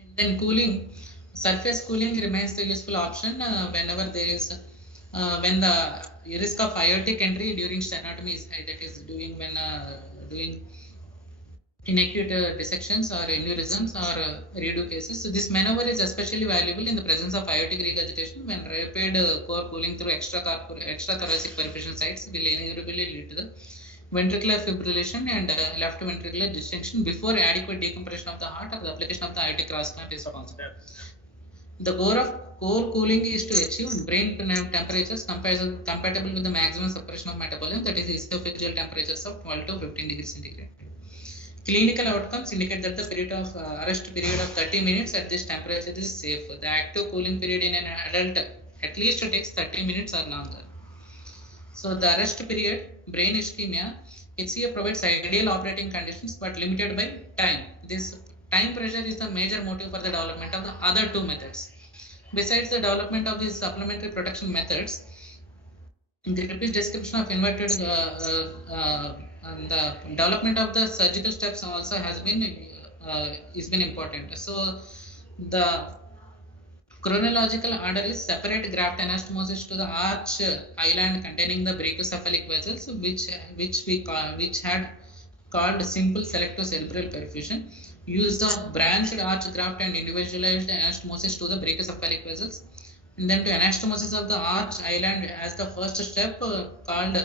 And then cooling. Surface cooling remains the useful option whenever there is when the risk of aortic entry during stenotomy is high, that is doing in acute dissections or aneurysms or redo cases. So this maneuver is especially valuable in the presence of aortic regurgitation, when rapid core cooling through extrathoracic perfusion sites will inevitably lead to the ventricular fibrillation and left ventricular distension before adequate decompression of the heart or the application of the aortic cross clamp is possible. The goal of core cooling is to achieve brain temperatures compatible with the maximum suppression of metabolism, that is esophageal temperatures of 12 to 15 degrees centigrade. Clinical outcomes indicate that the period of arrest period of 30 minutes at this temperature is safe. The active cooling period in an adult at least takes 30 minutes or longer. So the arrest period, brain ischemia, HCA provides ideal operating conditions but limited by time. This time pressure is the major motive for the development of the other two methods. Besides the development of these supplementary protection methods, Grippi's description of inverted and the development of the surgical steps also has been important. So the chronological order is separate graft anastomosis to the arch island containing the brachiocephalic vessels, which had called simple selective cerebral perfusion. Use of branched arch graft and individualized anastomosis to the brachiocephalic vessels, and then to anastomosis of the arch island as the first step called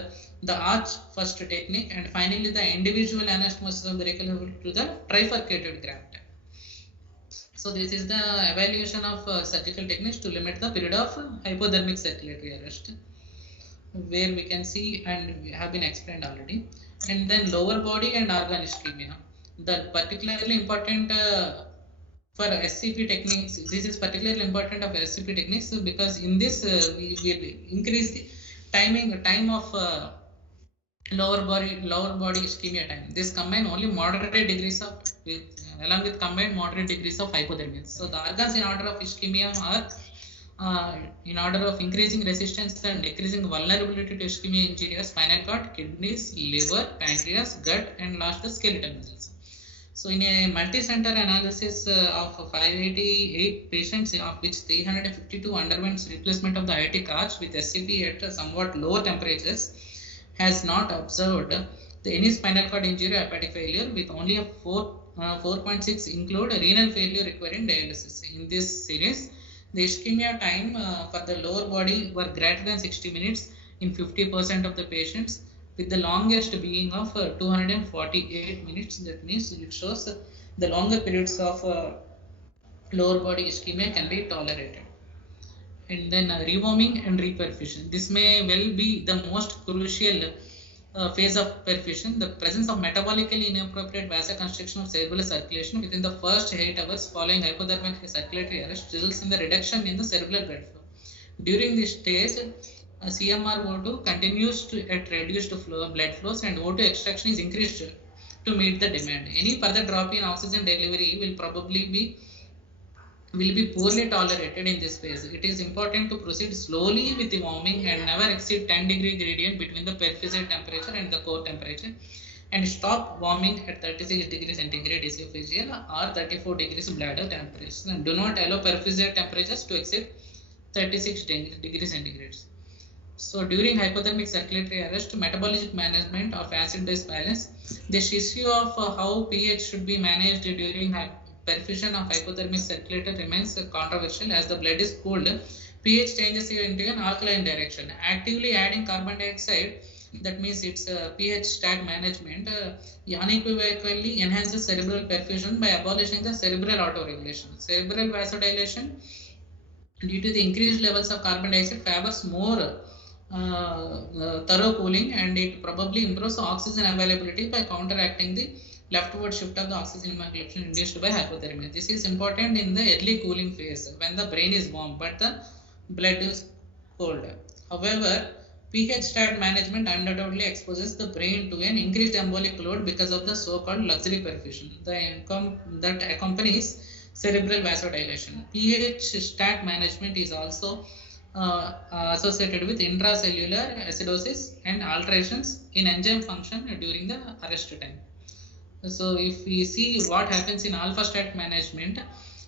the arch first technique, and finally the individual anastomosis of the brachial to the trifurcated graft. So this is the evaluation of surgical techniques to limit the period of hypothermic circulatory arrest, where we can see and we have been explained already. And then lower body and organ ischemia. The particularly important for SCP techniques, this is particularly important of SCP techniques because in this we will increase the time of lower body ischemia time. This combine only moderate degrees of along with combined moderate degrees of hypothermia. So the organs in order of ischemia are in order of increasing resistance and decreasing vulnerability to ischemia injury: spinal cord, kidneys, liver, pancreas, gut, and last the skeletal muscles. So in a multi-center analysis of 588 patients, of which 352 underwent replacement of the aortic arch with SCP at somewhat lower temperatures, has not observed any spinal cord injury or hepatic failure, with only a 4.6 include renal failure requiring dialysis. In this series, the ischemia time for the lower body were greater than 60 minutes in 50% of the patients, with the longest being of 248 minutes. That means it shows the longer periods of lower body ischemia can be tolerated. And then rewarming and reperfusion. This may well be the most crucial phase of perfusion. The presence of metabolically inappropriate vasoconstriction of cerebral circulation within the first 8 hours following hypothermic circulatory arrest results in the reduction in the cerebral blood flow. During this stage, CMR-O2 continues at reduced blood flows, and O2 extraction is increased to meet the demand. Any further drop in oxygen delivery will be poorly tolerated in this phase. It is important to proceed slowly with the warming and never exceed 10-degree gradient between the perfusate temperature and the core temperature, and stop warming at 36 degrees centigrade esophageal or 34 degrees bladder temperature, and do not allow perfusate temperatures to exceed 36 degrees centigrade. So during hypothermic circulatory arrest, metabolic management of acid-base balance, this issue of how pH should be managed during perfusion of hypothermic circulator remains controversial. As the blood is cooled, pH changes into an alkaline direction. Actively adding carbon dioxide, that means its pH stat management, unequivocally enhances cerebral perfusion by abolishing the cerebral autoregulation. Cerebral vasodilation, due to the increased levels of carbon dioxide, favors more thorough cooling, and it probably improves oxygen availability by counteracting the leftward shift of the oxygen hemoglobin induced by hypothermia. This is important in the early cooling phase when the brain is warm but the blood is cold. However, pH stat management undoubtedly exposes the brain to an increased embolic load because of the so-called luxury perfusion that accompanies cerebral vasodilation. pH stat management is also associated with intracellular acidosis and alterations in enzyme function during the arrest time. So if we see what happens in alpha stat management,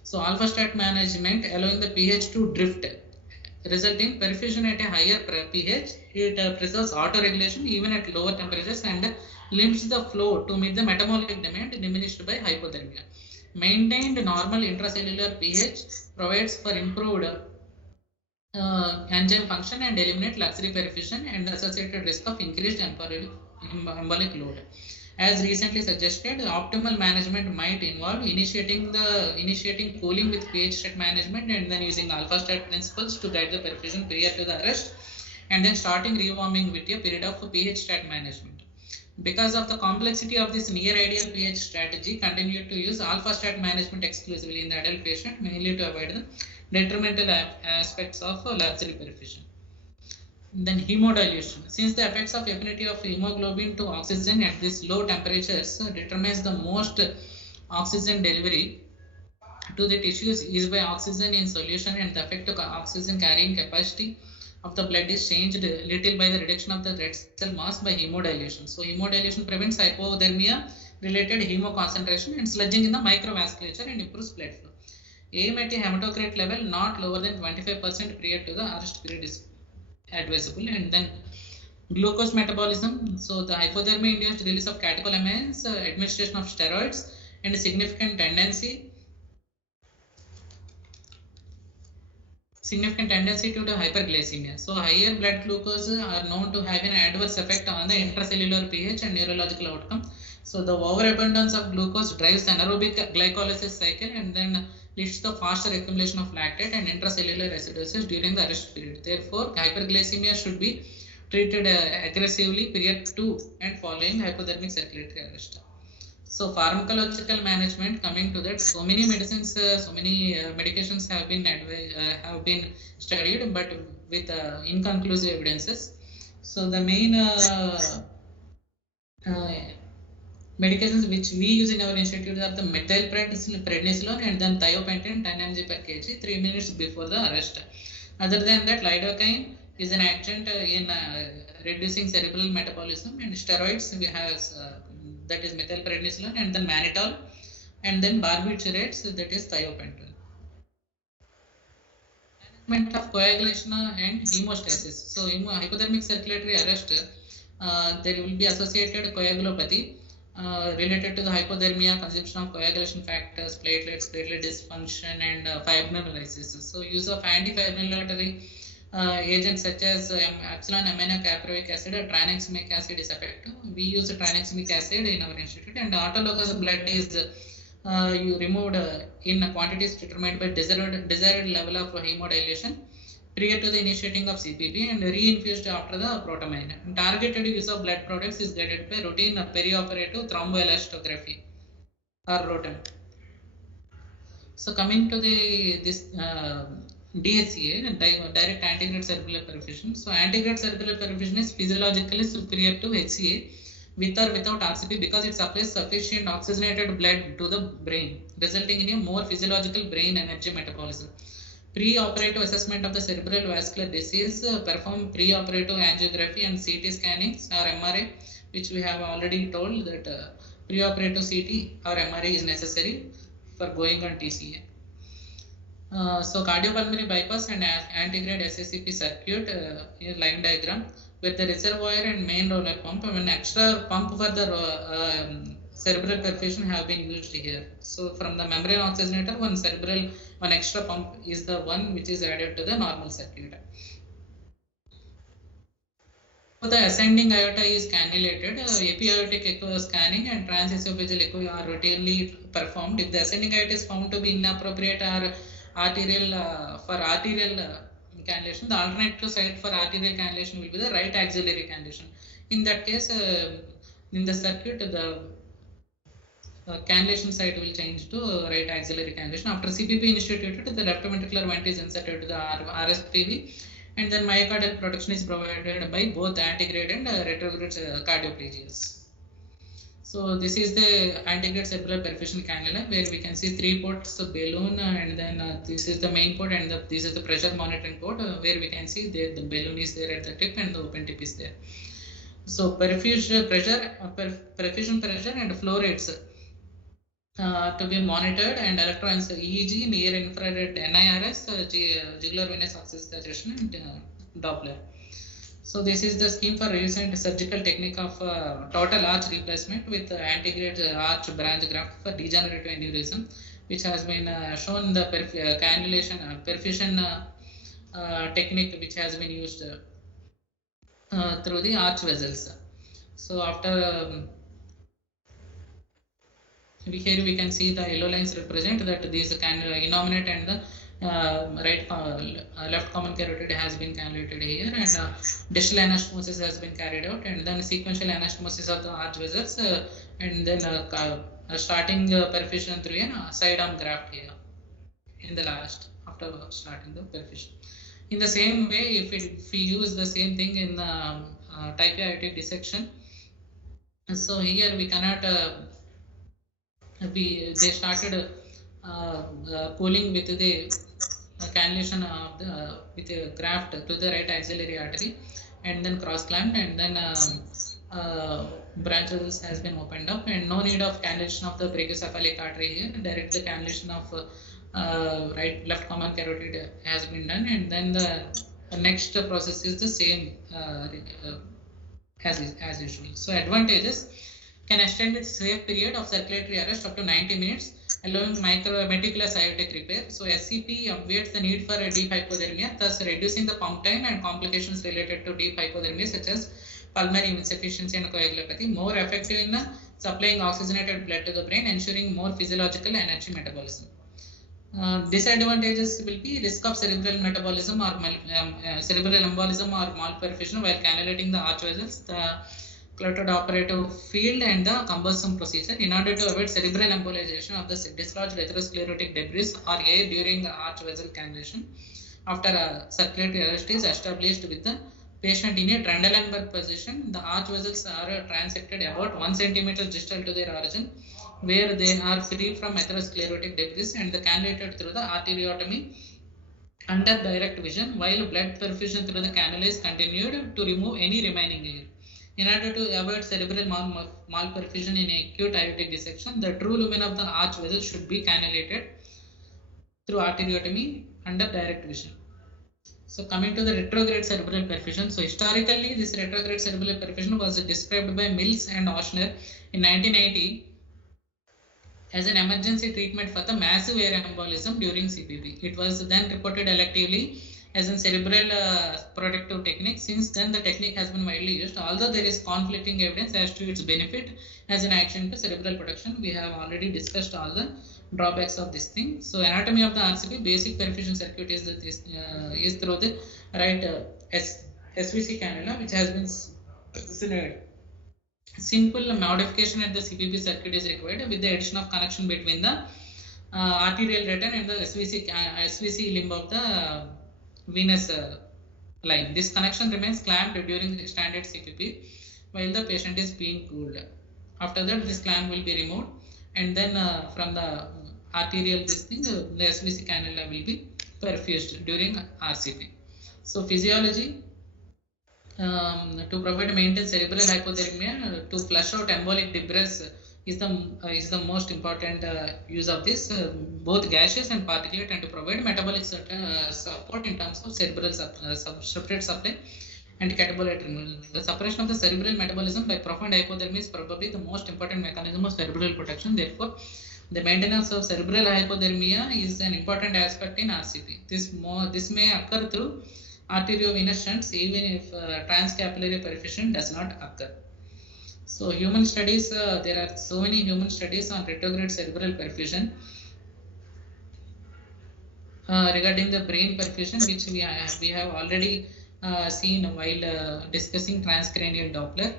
so alpha stat management allowing the pH to drift, resulting perfusion at a higher pH. It preserves autoregulation even at lower temperatures and limits the flow to meet the metabolic demand diminished by hypothermia. Maintained normal intracellular pH provides for improved enzyme function and eliminate luxury perfusion and the associated risk of increased embolic load. As recently suggested, optimal management might involve initiating cooling with pH stat management and then using alpha stat principles to guide the perfusion prior to the arrest, and then starting rewarming with a period of pH stat management. Because of the complexity of this near ideal pH strategy, continue to use alpha stat management exclusively in the adult patient, mainly to avoid the detrimental aspects of luxury perfusion. Then hemodilution. Since the effects of affinity of hemoglobin to oxygen at these low temperatures determines the most oxygen delivery to the tissues is by oxygen in solution, and the effect of oxygen carrying capacity of the blood is changed little by the reduction of the red cell mass by hemodilution. So hemodilution prevents hypothermia related hemoconcentration and sludging in the microvasculature and improves blood flow. Aim at a hematocrit level not lower than 25% prior to the arrest period is advisable. And then glucose metabolism. So the hypothermia induced release of catecholamines, administration of steroids, and a significant tendency to the hyperglycemia. So higher blood glucose are known to have an adverse effect on the intracellular pH and neurological outcome. So the overabundance of glucose drives anaerobic glycolysis cycle and then leads to the faster accumulation of lactate and intracellular acidosis during the arrest period. Therefore, hyperglycemia should be treated aggressively prior to and following hypothermic circulatory arrest. So pharmacological management, coming to that, so many medicines, so many medications have been studied, but with inconclusive evidences. So the main medications which we use in our institute are the methylprednisolone and then thiopentine 10 mg per kg 3 minutes before the arrest. Other than that, lidocaine is an agent in reducing cerebral metabolism, and steroids we have that is methylprednisolone, and then mannitol, and then barbiturates, that is thiopentine. Management of coagulation and hemostasis. So in hypothermic circulatory arrest, there will be associated coagulopathy related to the hypothermia, consumption of coagulation factors, platelets, platelet dysfunction, and fibrinolysis. So use of antifibrillatory agents such as epsilon aminocaproic acid or tranexamic acid is effective. We use tranexamic acid in our institute, and autologous blood is you removed in quantities determined by desired level of hemodilation prior to the initiating of CPP and reinfused after the protamine. Targeted use of blood products is guided by routine perioperative thromboelastography or ROTEM. So coming to this DSCA, direct antegrade cerebral perfusion. So antegrade cerebral perfusion is physiologically superior to HCA with or without RCP because it supplies sufficient oxygenated blood to the brain, resulting in a more physiological brain energy metabolism. Pre-operative assessment of the cerebral vascular disease, perform pre-operative angiography and CT scannings or MRI, which we have already told that pre-operative CT or MRI is necessary for going on TCA. So cardiopulmonary bypass and antegrade SACP circuit in line diagram with the reservoir and main roller pump. An extra pump for the cerebral perfusion have been used here. So from the membrane oxygenator, one extra pump is the one which is added to the normal circuit. So the ascending aorta is cannulated. Epi-aortic echo scanning and transesophageal echo are routinely performed. If the ascending aorta is found to be inappropriate or arterial for arterial cannulation, the alternative site for arterial cannulation will be the right axillary cannulation. In that case, in the circuit, the cannulation site will change to right axillary cannulation. After CPP instituted, the left ventricular vent is inserted to the RSPV, and then myocardial protection is provided by both antegrade and retrograde cardioplegias. So this is the antegrade cerebral perfusion cannula, where we can see 3 ports of balloon, and then this is the main port, and this is the pressure monitoring port, where we can see the balloon is there at the tip and the open tip is there. So perfusion pressure and flow rates to be monitored, and electrons EEG, near infrared NIRS, jugular venous oxygenation, and Doppler. So this is the scheme for recent surgical technique of total arch replacement with antegrade arch branch graft for degenerative aneurysm, which has been shown the cannulation perfusion technique which has been used through the arch vessels. So after here we can see the yellow lines represent that these innominate and the left common carotid has been cannulated here, and distal anastomosis has been carried out, and then sequential anastomosis of the arch vessels, and then starting perfusion through a side arm graft here in the last after starting the perfusion. In the same way, if we use the same thing in the type A aortic dissection, so here we cannot they started cooling with the cannulation of the with a graft to the right axillary artery, and then cross clamped, and then branches has been opened up, and no need of cannulation of the brachiocephalic artery here. Direct the cannulation of left common carotid has been done, and then the next process is the same as usual. So advantages: can extend its safe period of circulatory arrest up to 90 minutes, allowing meticulous aortic repair. So SCP obviates the need for a deep hypothermia, thus reducing the pump time and complications related to deep hypothermia such as pulmonary insufficiency and coagulopathy. More effective in supplying oxygenated blood to the brain, ensuring more physiological energy metabolism. Disadvantages will be risk of cerebral metabolism or cerebral embolism or malperfusion while cannulating the arch vessels. The cluttered operative field and the cumbersome procedure in order to avoid cerebral embolization of the dislodged atherosclerotic debris or air during arch vessel cannulation. After a circulatory arrest is established with the patient in a Trendelenburg position, the arch vessels are transected about 1 cm distal to their origin, where they are free from atherosclerotic debris and cannulated through the arteriotomy under direct vision, while blood perfusion through the cannula is continued to remove any remaining air. In order to avoid cerebral malperfusion in acute aortic dissection, the true lumen of the arch vessel should be cannulated through arteriotomy under direct vision. So coming to the retrograde cerebral perfusion. So historically, this retrograde cerebral perfusion was described by Mills and Oshner in 1980 as an emergency treatment for the massive air embolism during CPB. It was then reported electively as a cerebral protective technique. Since then, the technique has been widely used, although there is conflicting evidence as to its benefit as an action to cerebral protection. We have already discussed all the drawbacks of this thing. So anatomy of the RCP, basic perfusion circuit is through the right SVC cannula, which has been simple modification at the CPP circuit is required with the addition of connection between the arterial return and the SVC limb of the venous line. This connection remains clamped during the standard CPP while the patient is being cooled. After that, this clamp will be removed, and then from the arterial the SVC cannula will be perfused during RCP. So physiology. To provide maintenance cerebral hypothermia, to flush out embolic debris is the most important use of this, both gaseous and particulate, and to provide metabolic support in terms of cerebral separate supply and catabolite removal. The suppression of the cerebral metabolism by profound hypothermia is probably the most important mechanism of cerebral protection. Therefore, the maintenance of cerebral hypothermia is an important aspect in RCP. This may occur through arteriovenous shunts even if transcapillary perfusion does not occur. So human studies, there are so many human studies on retrograde cerebral perfusion regarding the brain perfusion, which we have already seen while discussing transcranial Doppler,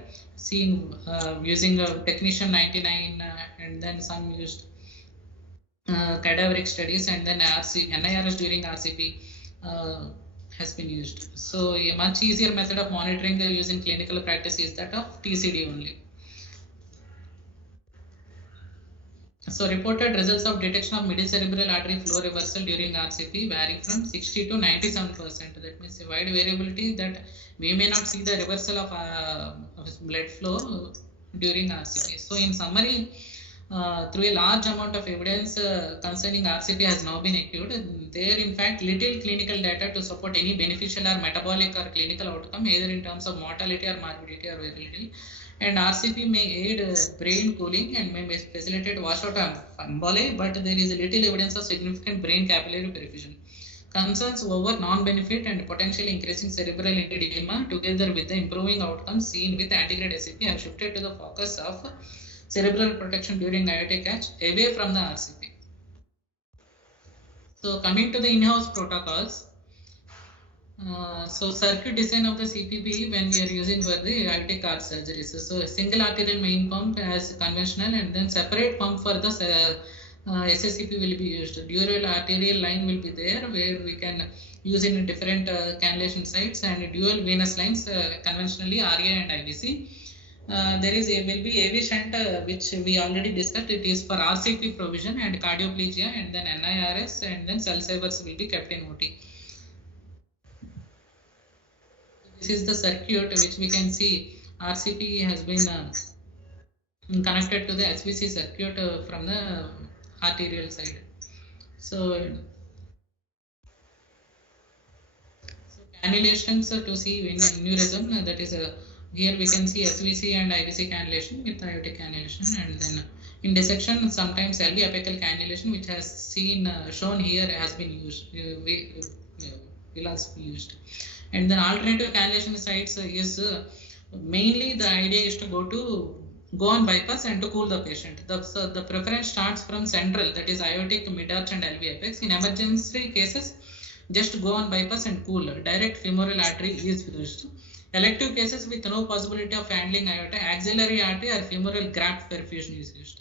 using technetium 99 and then some used cadaveric studies, and then NIRS during RCP has been used. So a much easier method of monitoring using clinical practice is that of TCD only. So reported results of detection of middle cerebral artery flow reversal during RCP vary from 60 to 97%. That means a wide variability that we may not see the reversal of blood flow during RCP. So in summary, through a large amount of evidence concerning RCP has now been accrued, there in fact little clinical data to support any beneficial or metabolic or clinical outcome, either in terms of mortality or morbidity or very little. And RCP may aid brain cooling and may facilitate washout of emboli, but there is little evidence of significant brain capillary perfusion. Concerns over non-benefit and potentially increasing cerebral edema together with the improving outcomes seen with antegrade SAP have shifted to the focus of cerebral protection during aortic catch away from the RCP. So coming to the in-house protocols, so circuit design of the CPB when we are using for the aortic arch surgeries. So a single arterial main pump as conventional, and then separate pump for the SACP will be used. Dual arterial line will be there where we can use in different cannulation sites, and dual venous lines conventionally RA and IVC. There will be AV shunt which we already discussed. It is for RCP provision and cardioplegia, and then NIRS, and then cell savers will be kept in OT. This is the circuit which we can see. RCP has been connected to the SVC circuit from the arterial side. So cannulations to see in aneurysm, that is here we can see SVC and IVC cannulation with aortic cannulation, and then in dissection sometimes LV apical cannulation, which has shown here, has been used, will also be used. And then alternative cannulation sites is mainly the idea is to go on bypass and to cool the patient. The preference starts from central, that is aortic, mid-arch and LV apex. In emergency cases, just go on bypass and cool. Direct femoral artery is used. Elective cases with no possibility of handling aorta, axillary artery or femoral graft perfusion is used.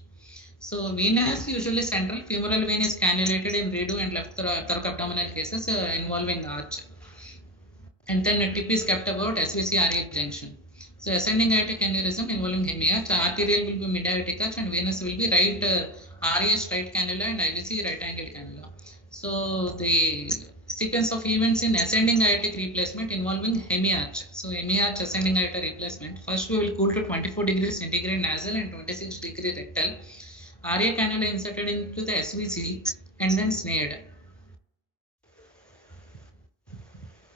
So venous usually central, femoral vein is cannulated in redo and left thoracoabdominal cases involving arch. And then a tip is kept about SVC-RA junction. So ascending aortic aneurysm involving hemiarch, arterial will be mid-aortic arch and venous will be right RAS right cannula and IVC right angled cannula. So the sequence of events in ascending aortic replacement involving hemiarch. So hemiarch ascending aorta replacement. First we will cool to 24 degrees centigrade nasal and 26 degree rectal. RA cannula inserted into the SVC and then snared.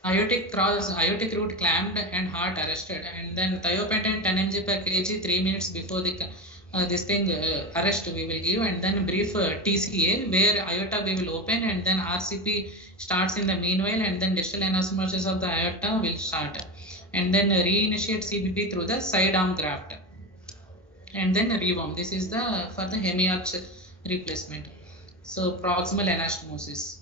Aortic root clamped and heart arrested, and then thiopentin 10 mg per kg 3 minutes before the arrest we will give, and then brief TCA where aorta we will open, and then RCP starts in the meanwhile, and then distal anastomosis of the aorta will start, and then reinitiate CPP through the side arm graft, and then rewarm. This is the for the hemiarch replacement. So proximal anastomosis.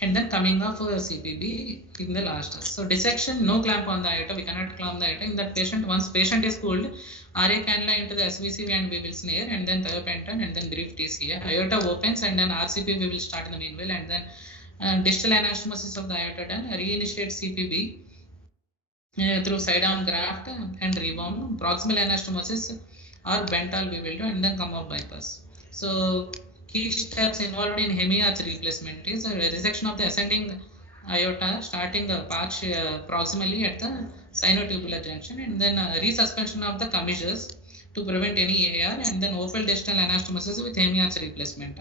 And then coming off CPB in the last. So dissection, no clamp on the aorta, we cannot clamp the aorta in that patient. Once patient is cooled, RA cannula into the SVC and we will snare, and then thiopentin and then brief TCA. Aorta opens and then RCP we will start in the meanwhile, and then distal anastomosis of the aorta done, reinitiate CPB through side arm graft and rewarm. Proximal anastomosis or Bental we will do, and then come off bypass. So key steps involved in hemiarch replacement is a resection of the ascending aorta starting proximally at the sinotubular junction, and then resuspension of the commissures to prevent any AR, and then open distal anastomosis with hemiarch replacement.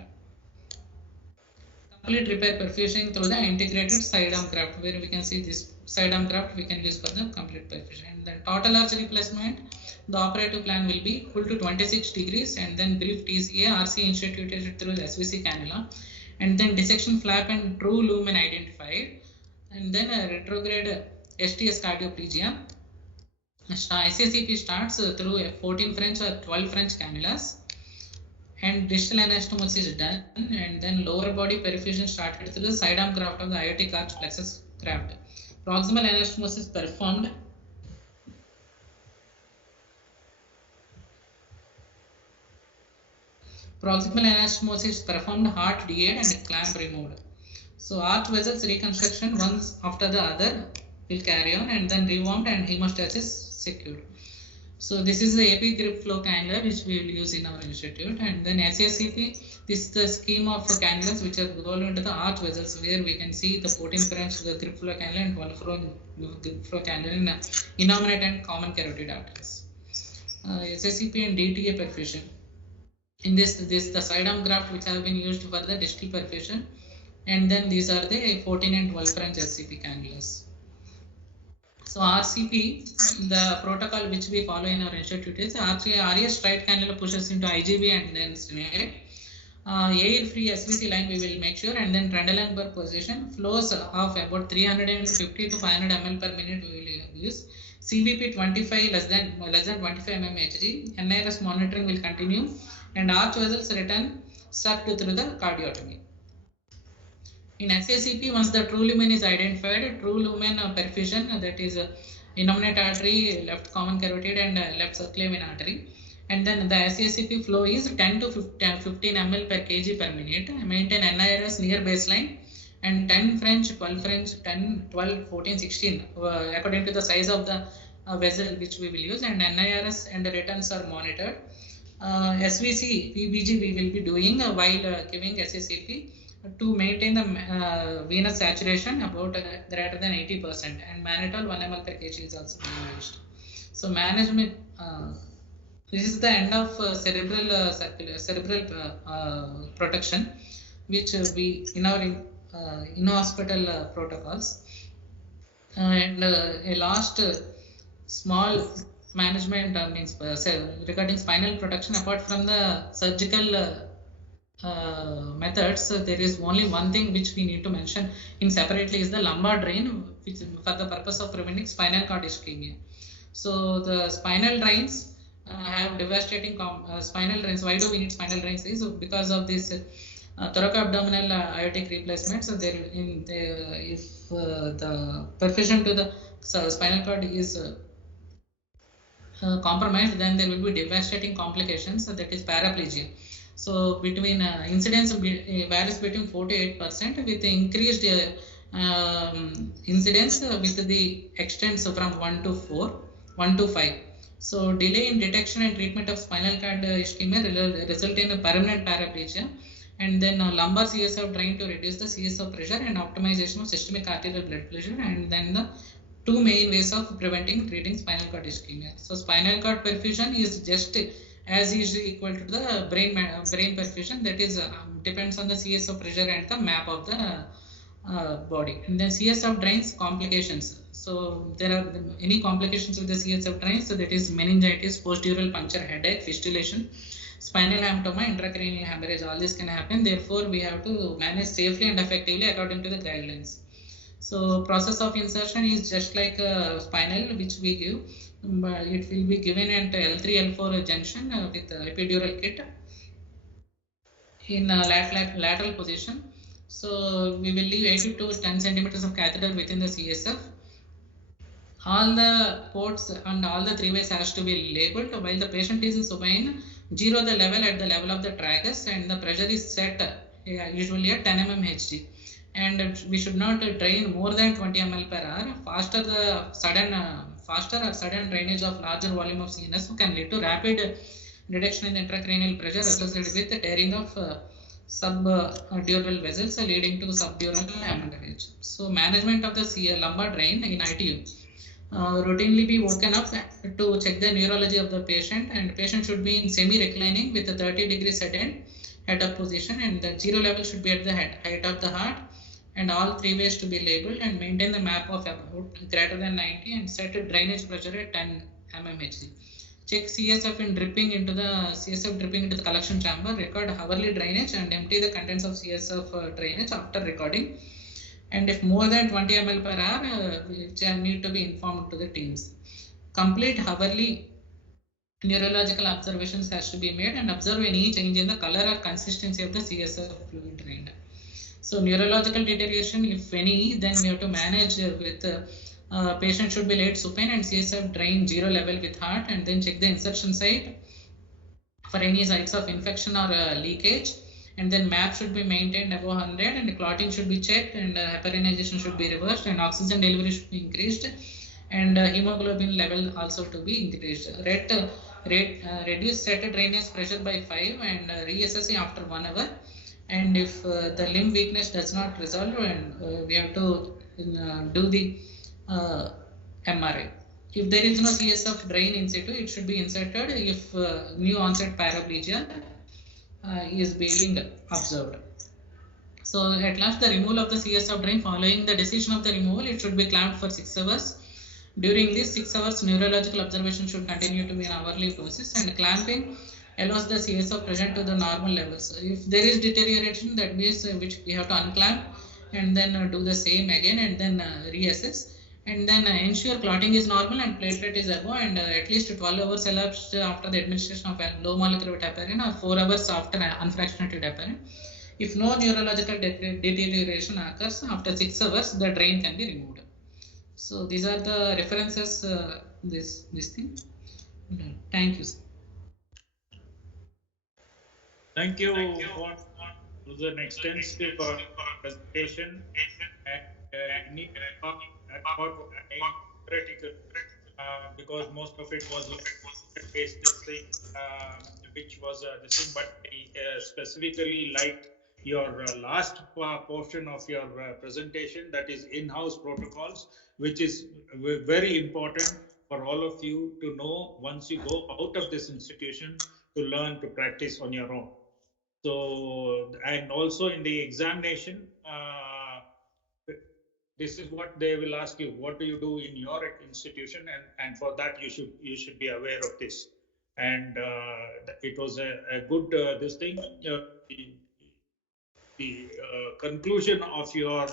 Complete repair perfusion through the integrated side arm graft, where we can see this side arm graft we can use for the complete perfusion. And then total arch replacement, the operative plan will be cool to 26 degrees and then brief TCA, RC instituted through SVC cannula, and then dissection flap and true lumen identified, and then a retrograde STS cardioplegia. SACP starts through 14 French or 12 French cannulas, and distal anastomosis is done, and then lower body perfusion started through the side arm graft of the aortic arch plexus graft. Proximal anastomosis performed. Proximal anastomosis performed, heart DA'd and clamp removed. So arch vessels reconstruction once after the other will carry on, and then rewarmed and hemostasis secured. So this is the AP grip flow cannula which we will use in our institute, and then SACP, this is the scheme of cannulas which are going into the arch vessels, where we can see the 14 French the grip flow cannula and 12 grip flow cannula in innominate and common carotid arteries. SACP and DTA perfusion. In this the side arm graft which have been used for the distal perfusion, and then these are the 14 and 12 French SCP cannulas. So RCP, the protocol which we follow in our institute is RAS right cannula pushes into IGB and then snare. Air-free SVC line we will make sure, and then Trendelenburg position, flows of about 350 to 500 ml per minute we will use. CVP 25 less than 25 mm Hg. NIRS monitoring will continue, and arch vessels return sucked through the cardiotomy. In SACP, once the true lumen is identified, true lumen perfusion, that is innominate artery, left common carotid and left circulating artery, and then the SACP flow is 10 to 15 ml per kg per minute. Maintain NIRS near baseline, and 10 French, 12 French, 10, 12, 14, 16 according to the size of the vessel which we will use, and NIRS and the returns are monitored. SVC, PBG we will be doing while giving SACP to maintain the venous saturation about greater than 80%, and mannitol 1 ml per kg is also being used. So management, this is the end of cerebral protection which we in our in-hospital protocols, and a last small management means regarding spinal protection. Apart from the surgical methods, there is only one thing which we need to mention in separately is the lumbar drain, which for the purpose of preventing spinal cord ischemia. So the spinal drains have devastating spinal drains. Why do we need spinal drains? Is because of this thoracoabdominal aortic replacement. So there in the if the perfusion to the spinal cord is compromised, then there will be devastating complications. So that is paraplegia. So between incidence varies between 4 to 8% with the increased incidence with the extents from 1 to 4, 1 to 5. So delay in detection and treatment of spinal cord ischemia result in a permanent paraplegia, and then lumbar CSF drain to reduce the CSF pressure and optimization of systemic arterial blood pressure, and then the two main ways of preventing treating spinal cord ischemia. So spinal cord perfusion is just as is equal to the brain perfusion, that is depends on the CSF pressure and the map of the body. And then CSF drains complications. So there are any complications with the CSF drains. So that is meningitis, post-dural puncture, headache, fistulation, spinal hematoma, intracranial hemorrhage. All this can happen. Therefore, we have to manage safely and effectively according to the guidelines. So process of insertion is just like a spinal which we give, but it will be given at L3 L4 junction with epidural kit in lateral position. So we will leave 8 to 10 centimeters of catheter within the CSF. All the ports and all the three ways has to be labeled while the patient is in supine. Zero the level at the level of the tragus, and the pressure is set usually at 10 mm Hg. And we should not drain more than 20 ml per hour. Faster or sudden drainage of larger volume of CNS can lead to rapid reduction in the intracranial pressure associated with the tearing of subdural vessels leading to subdural hemorrhage. So management of the lumbar drain in ITU. Routinely be woken up to check the neurology of the patient, and patient should be in semi-reclining with a 30-degree sedent head up position, and the zero level should be at the height of the heart, and all three ways to be labeled, and maintain the map of about greater than 90 and set a drainage pressure at 10 mmHg. Check CSF in dripping into the collection chamber, record hourly drainage and empty the contents of CSF drainage after recording. And if more than 20 ml per hour, which need to be informed to the teams. Complete hourly neurological observations has to be made, and observe any change in the color or consistency of the CSF fluid drained. So neurological deterioration, if any, then we have to manage with patient should be laid supine and CSF drain zero level with heart, and then check the insertion site for any sites of infection or leakage, and then map should be maintained above 100, and clotting should be checked, and heparinization should be reversed, and oxygen delivery should be increased, and hemoglobin level also to be increased. Reduce set drainage pressure by 5 and reassess after 1 hour. And if the limb weakness does not resolve, and we have to do the MRI. If there is no CSF drain in situ, it should be inserted if new onset paraplegia is being observed. So at last, the removal of the CSF drain. Following the decision of the removal, it should be clamped for 6 hours. During these 6 hours, neurological observation should continue to be an hourly process, and clamping allows the CSF present to the normal levels. If there is deterioration, that means which we have to unclamp and then do the same again, and then reassess, and then ensure clotting is normal and platelet is above, and at least 12 hours elapsed after the administration of low molecular weight heparin, or 4 hours after unfractionated heparin. If no neurological deterioration occurs after 6 hours, the drain can be removed. So these are the references. This thing. Thank you. Thank you for an extensive presentation, and need to talk about theoretical because most of it was based this thing, which was this thing. But I specifically liked your last portion of your presentation, that is in-house protocols, which is very important for all of you to know once you go out of this institution, to learn to practice on your own. So, and also in the examination, this is what they will ask you: what do you do in your institution? And for that you should be aware of this. And it was a good this thing. The conclusion of your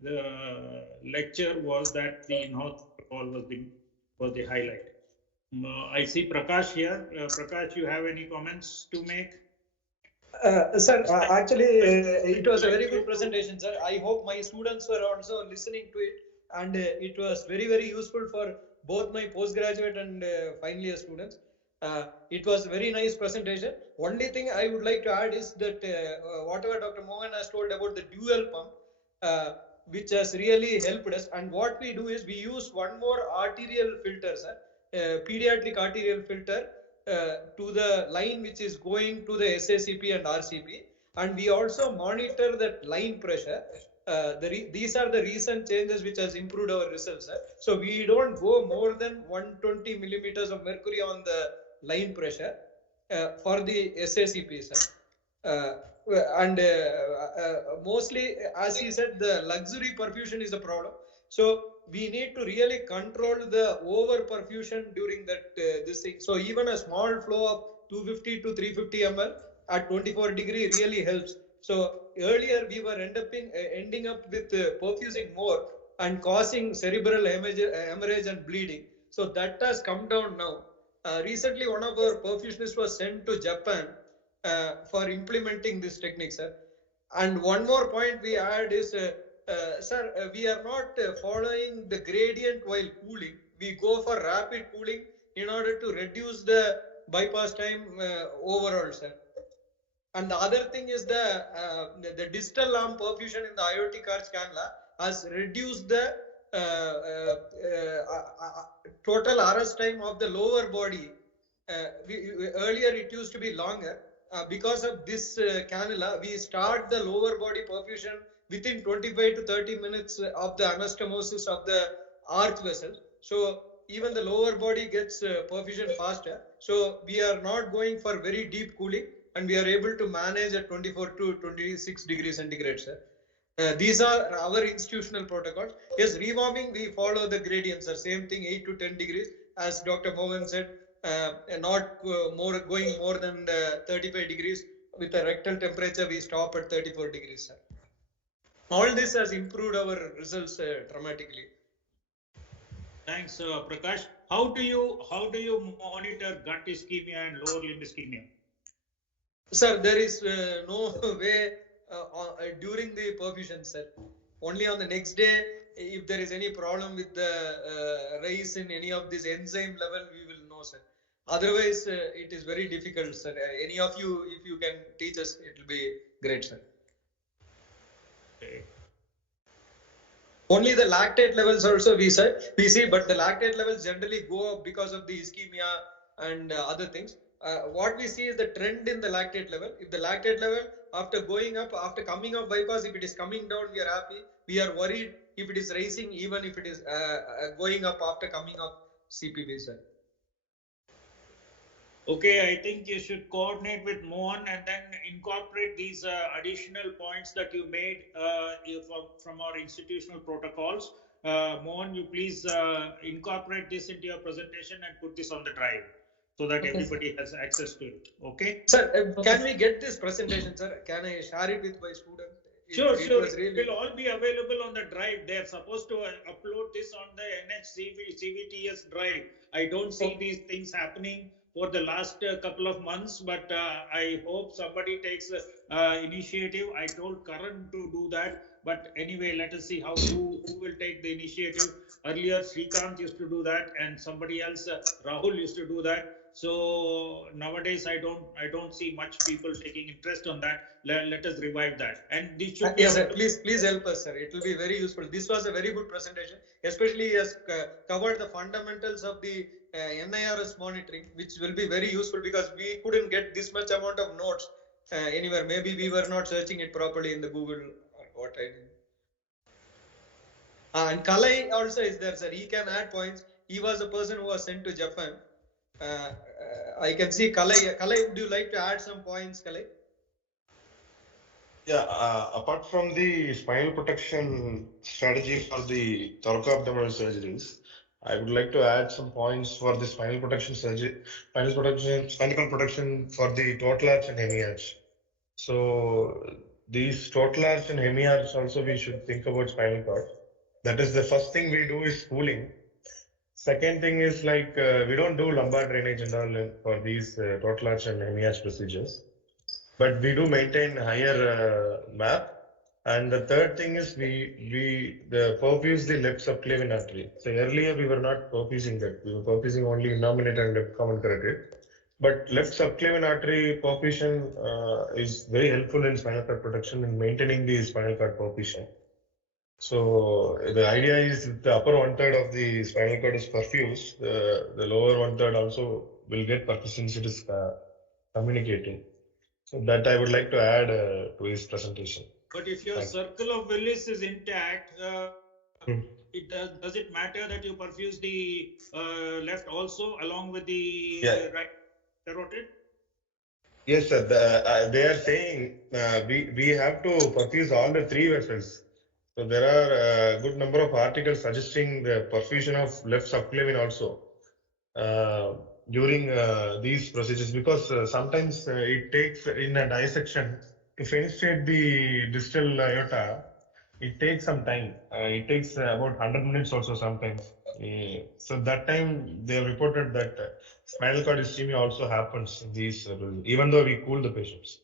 the lecture was that the in-house protocol was the highlight. I see Prakash here. Prakash, you have any comments to make? Sir, actually, it was a very good presentation, sir. I hope my students were also listening to it, and it was very, very useful for both my postgraduate and final year students. It was a very nice presentation. Only thing I would like to add is that whatever Dr. Mohan has told about the dual pump, uh, which has really helped us. And what we do is we use one more arterial filter, sir, pediatric arterial filter to the line which is going to the SACP and RCP, and we also monitor that line pressure. These are the recent changes which has improved our results, sir. So we don't go more than 120 millimeters of mercury on the line pressure for the SACP, sir. Uh, and mostly, as he said, the luxury perfusion is the problem. So we need to really control the over perfusion during that this thing. So even a small flow of 250 to 350 ml at 24 degree really helps. So earlier we were ending up with perfusing more and causing cerebral hemorrhage and bleeding. So that has come down now. Recently, one of our perfusionists was sent to Japan for implementing this technique, sir. And one more point we add is, sir, we are not following the gradient while cooling. We go for rapid cooling in order to reduce the bypass time overall, sir. And the other thing is the distal arm perfusion in the aortic arch cannula has reduced the total arrest time of the lower body. Earlier it used to be longer. Because of this cannula, we start the lower body perfusion within 25 to 30 minutes of the anastomosis of the arch vessel. So even the lower body gets perfusion faster. So we are not going for very deep cooling, and we are able to manage at 24 to 26 degrees centigrade, sir. These are our institutional protocols. Yes, rewarming, we follow the gradients, sir. Same thing, 8 to 10 degrees. As Dr. Mohan said, not going more than 35 degrees. With a rectal temperature, we stop at 34 degrees, sir. All this has improved our results dramatically. Thanks, Prakash. How do you monitor gut ischemia and lower limb ischemia? Sir, there is no way during the perfusion, sir. Only on the next day, if there is any problem with the rise in any of this enzyme level, we will know, sir. Otherwise, it is very difficult, sir. Any of you, if you can teach us, it will be great, sir. Okay. Only the lactate levels also we see, but the lactate levels generally go up because of the ischemia and other things. What we see is the trend in the lactate level. If the lactate level after going up, after coming off bypass, if it is coming down, we are happy. We are worried if it is rising, even if it is going up after coming off CPB, sir. Okay, I think you should coordinate with Mohan and then incorporate these additional points that you made from our institutional protocols. Mohan, you please incorporate this into your presentation and put this on the drive so that everybody has access to it. Okay? Sir, can we get this presentation, sir? Can I share it with my students? Sure. It will all be available on the drive. They are supposed to upload this on the CVTS drive. I don't see these things happening for the last couple of months, but I hope somebody takes initiative. I told Karan to do that, but anyway, let us see who will take the initiative. Earlier, Srikanth used to do that, and somebody else, Rahul, used to do that. So nowadays, I don't see much people taking interest on that. Let us revive that. And this should be yes, sir. Please help us, sir. It will be very useful. This was a very good presentation, especially has covered the fundamentals of the NIRS monitoring, which will be very useful because we couldn't get this much amount of notes anywhere. Maybe we were not searching it properly in the Google or what I did. And Kalai also is there, sir. He can add points. He was the person who was sent to Japan. I can see Kalai. Kalai, would you like to add some points, Kalai? Yeah, apart from the spinal protection strategy for the thoracoabdominal surgeries, I would like to add some points for the spinal protection surgery, spinal protection for the total arch and hemiarch. So these total arch and hemiarch also we should think about spinal cord. That is the first thing we do is cooling. Second thing is like we don't do lumbar drainage and all for these total arch and hemiarch procedures. but we do maintain higher MAP. And the third thing is we perfuse the left subclavian artery. So earlier we were not perfusing that. We were perfusing only innominate and left common carotid. But left subclavian artery perfusion is very helpful in spinal cord protection and maintaining the spinal cord perfusion. So the idea is if the upper one third of the spinal cord is perfused, the lower one third also will get perfusion since it is communicating. So that I would like to add to his presentation. But if your Thank you. circle of Willis is intact, Hmm. does it matter that you perfuse the left also along with the Yeah. right carotid? Yes, sir. They are saying we have to perfuse all the three vessels. So there are a good number of articles suggesting the perfusion of left subclavian also during these procedures because sometimes it takes in a dissection to fenestrate the distal aorta. It takes some time. It takes about 100 minutes also sometimes. So that time they have reported that spinal cord ischemia also happens in these, even though we cool the patients.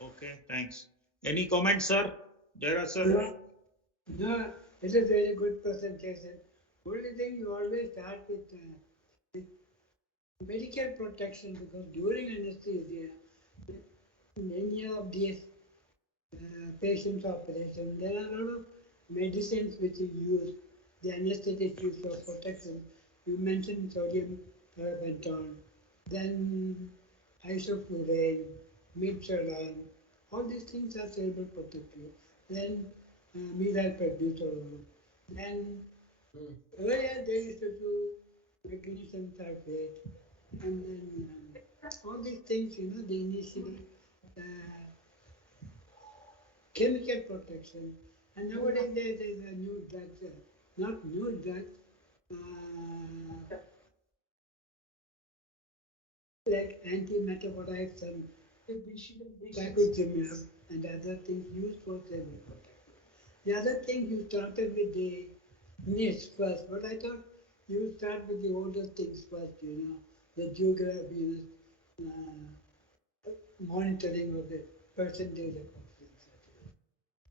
Okay, thanks. Any comments, sir? There are sir. No, it's a very good presentation. Only thing you always start with medical protection because during anesthesia, in any of these patients' operation, there are a lot of medicines which you use, the anesthetic use for protection. You mentioned sodium pentothal, then isoflurane, mipsodine, all these things are cerebral protective. Then methylprednisolone. Then earlier they used to do magnesium sulfate, and then all these things, they initially uh, chemical protection. And nowadays there is a new drug, not new drug, uh, like anti-metabolites and brachiocephalic and other things used for cerebral protection. The other thing you started with the niche first, but I thought you start with the older things first, the geography, monitoring of the percentage of oxygen.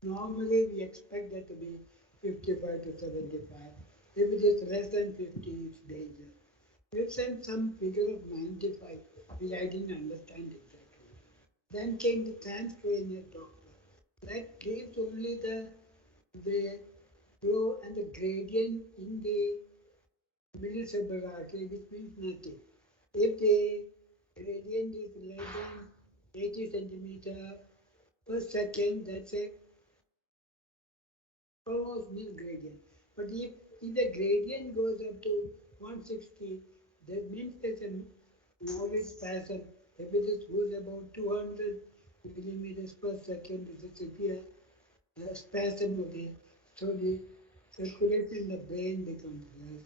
Normally, we expect that to be 55 to 75. If it is less than 50, it's danger. We've sent some figure of 95, which I didn't understand exactly. Then came the transcranial Doppler. That gives only the flow and the gradient in the middle cerebral artery, which means nothing. If the gradient is less than 80 centimeter per second, that's a almost nil gradient. But if the gradient goes up to 160, that means there's a knowledge spasm. If it is goes about 200 millimeters per second, it's a severe spasm of the, so the circulation in the brain becomes less.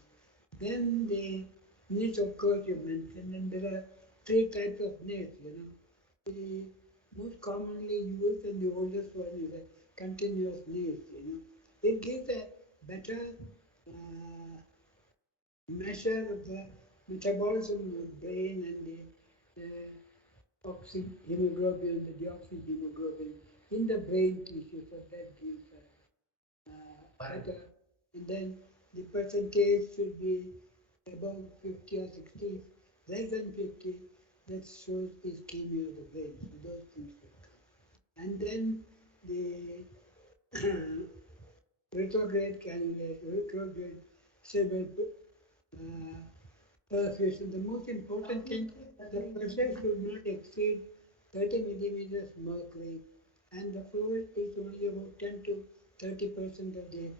Then the needs, of course, you mentioned, and there are three types of needs, The most commonly used and the oldest one is a continuous need, It gives a better measure of the metabolism of the brain and the oxyhemoglobin, the deoxyhemoglobin in the brain tissue, so that gives better. And then the percentage should be above 50 or 60, less than 50, that shows ischemia of the brain. So those things will come. And then the retrograde cannula, retrograde cerebral perfusion. The most important thing, the pressure should not exceed 30 millimeters mercury, and the fluid is only about 10 to 30% of the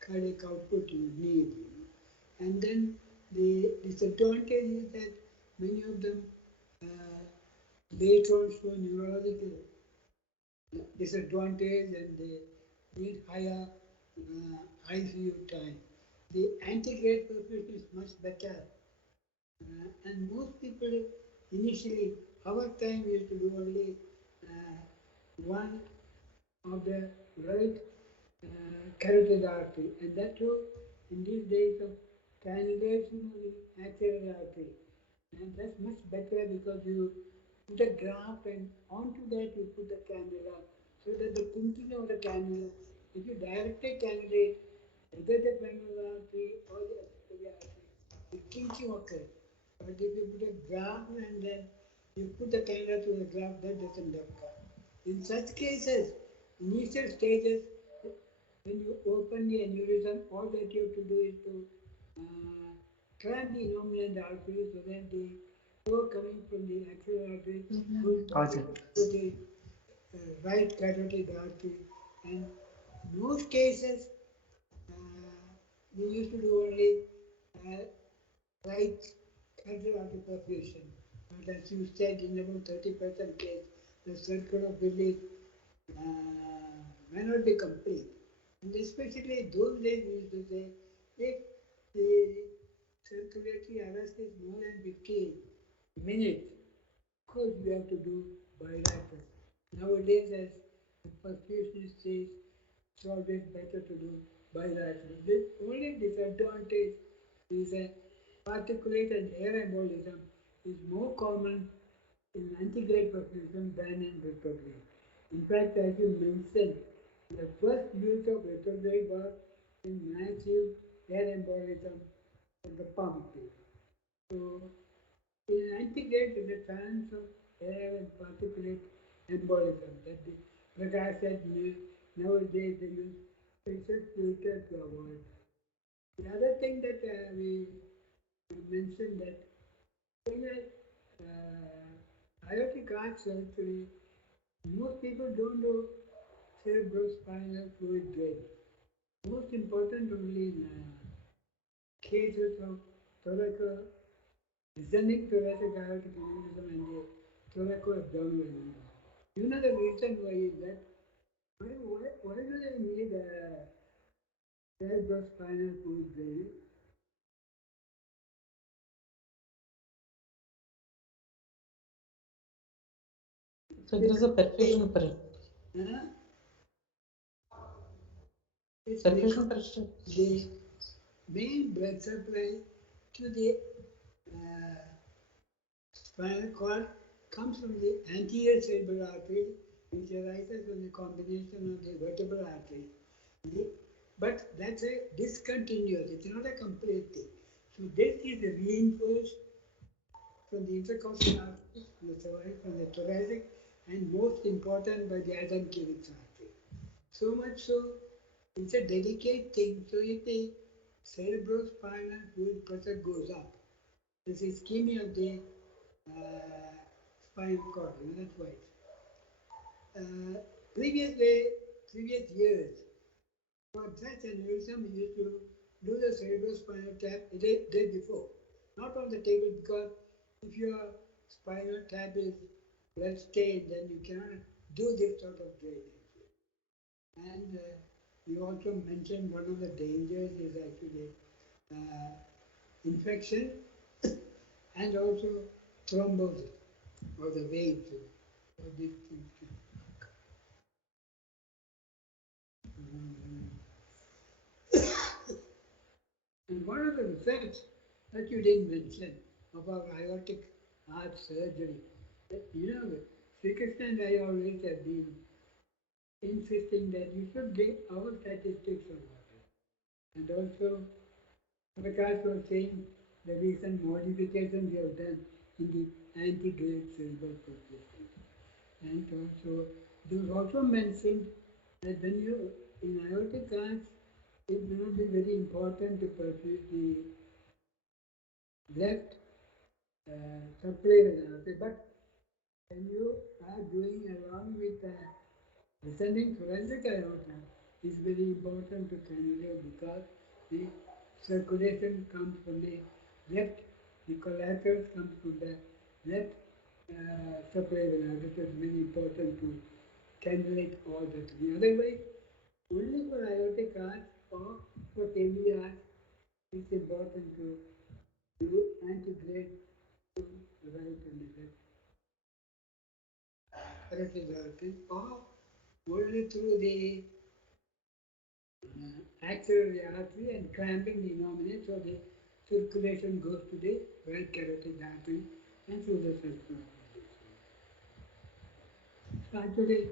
cardiac output you need. And then the disadvantage is that many of them later on show neurological disadvantage and they need higher ICU time. The antegrade perfusion is much better, and most people initially, our time we used to do only one of the right carotid artery, and that too in these days of cannulation of the arterial artery. And that's much better because you put a graft and onto that you put the cannula so that the thinking of the cannula, if you directly cannulate either the femoral artery or the axillary artery, the kinking occurs. But if you put a graft and then you put the cannula through the graft, that doesn't occur. In such cases, initial stages, when you open the aneurysm, all that you have to do is to clamp the innominate artery so that the flow coming from the axillary artery goes to the right carotid artery. And in most cases, we used to do only right carotid artery perfusion. But as you said, in about 30% case, the circle of release may not be complete. And especially those days we used to say, if the circulatory arrest is more than 15 minutes, of course we have to do bilateral. Nowadays, as the perfusionist says, it's always better to do bilateral. The only disadvantage is a particulate and air embolism is more common in antegrade perfusion than in retrograde. In fact, as you mentioned, the first use of retrograde was in massive air embolism of the pump. So, in antegrade, is a chance of air and particulate embolism that the Prakash said nowadays they use special filter to avoid. The other thing that we mentioned that in a aortic arch surgery, most people don't do cerebrospinal fluid drainage. Most important only in cases of thoracic, descending thoracic aortic aneurysm and the thoracoabdominal aneurysm. You know the reason why is that? Why do they need cerebrospinal fluid drainage? So there is a perfusion pressure. Perfusion pressure. The main blood supply to the spinal cord comes from the anterior cerebral artery, which arises from the combination of the vertebral arteries. But that's a discontinuous, it's not a complete thing. So this is reinforced from the intercostal artery, from the thoracic, and most important by the adenocavix artery. So much so, it's a delicate thing. So if the cerebrospinal fluid pressure goes up, this is ischemia of the spinal cord, that's why. Previous years, for such aneurysm, we used to do the cerebrospinal tap the day before, not on the table, because if your spinal tap is blood stained, then you cannot do this sort of drainage. And you also mentioned one of the dangers is actually infection and also thrombosis of the veins. So these things can And one of the results that you didn't mention about aortic arch surgery, you know, Sri Krishna and I always have been insisting that you should bring our statistics on it. And also, Prakash was saying the recent modifications we have done in the antegrade cerebral perfusion. And also, it was also mentioned that when you, in aortic arch, it may not be very important to perfuse the left subclavian artery, but when you are doing along with descending thoracic aorta, it's very important to cannulate because the circulation comes from the left, the collaterals comes from the left subclavian artery. So it's very important to cannulate all the three. Otherwise, only for aortic arch or for AV arch, it's important to do antegrade to the right and the left carotid arteries, or only through the axillary artery and clamping the innominate so the circulation goes to the right carotid artery and through the circular artery. Actually,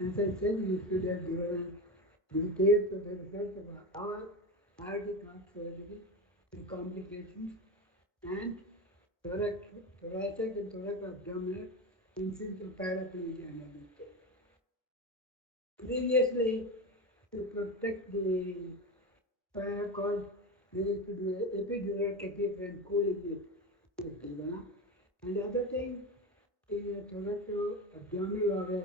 as I said, you should have given details of the results of our aortic heart surgery, the complications, and thoracic and thoracic abdominal infiltral paraplegia and everything. Previously, to protect the spinal cord, they used to do epidural catheter and cooling it with given. And the other thing, in a thoracoabdominal or a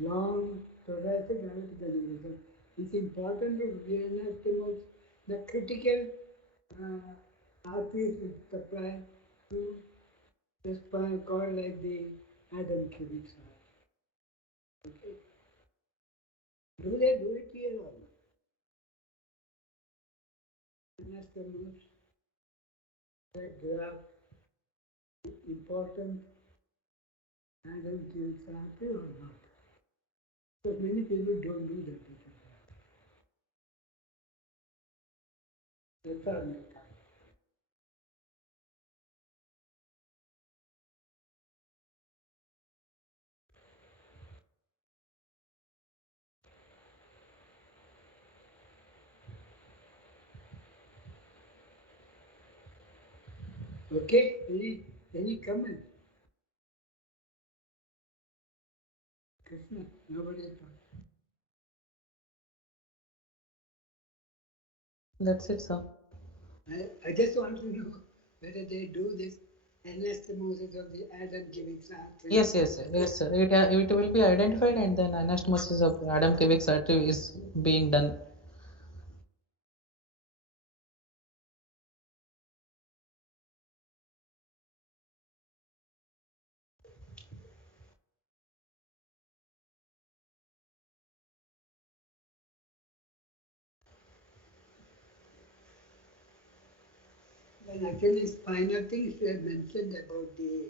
long thoracic aortic aneurysm, it's important to reanastomose the critical arteries which supply to the spinal cord like the Adam cubic heart. Okay. Do they do it here or not? Anastomose, that graft, important Adam cubic artery or not? Because many people don't do that. That's all my time. Okay, any comment? Krishna, nobody thought. That's it, sir. I just want to know whether they do this anastomosis of the Adam cubic artery. Yes, yes, sir. It will be identified, and then anastomosis of Adam cubic artery is being done. And actually, spinal things we have mentioned about the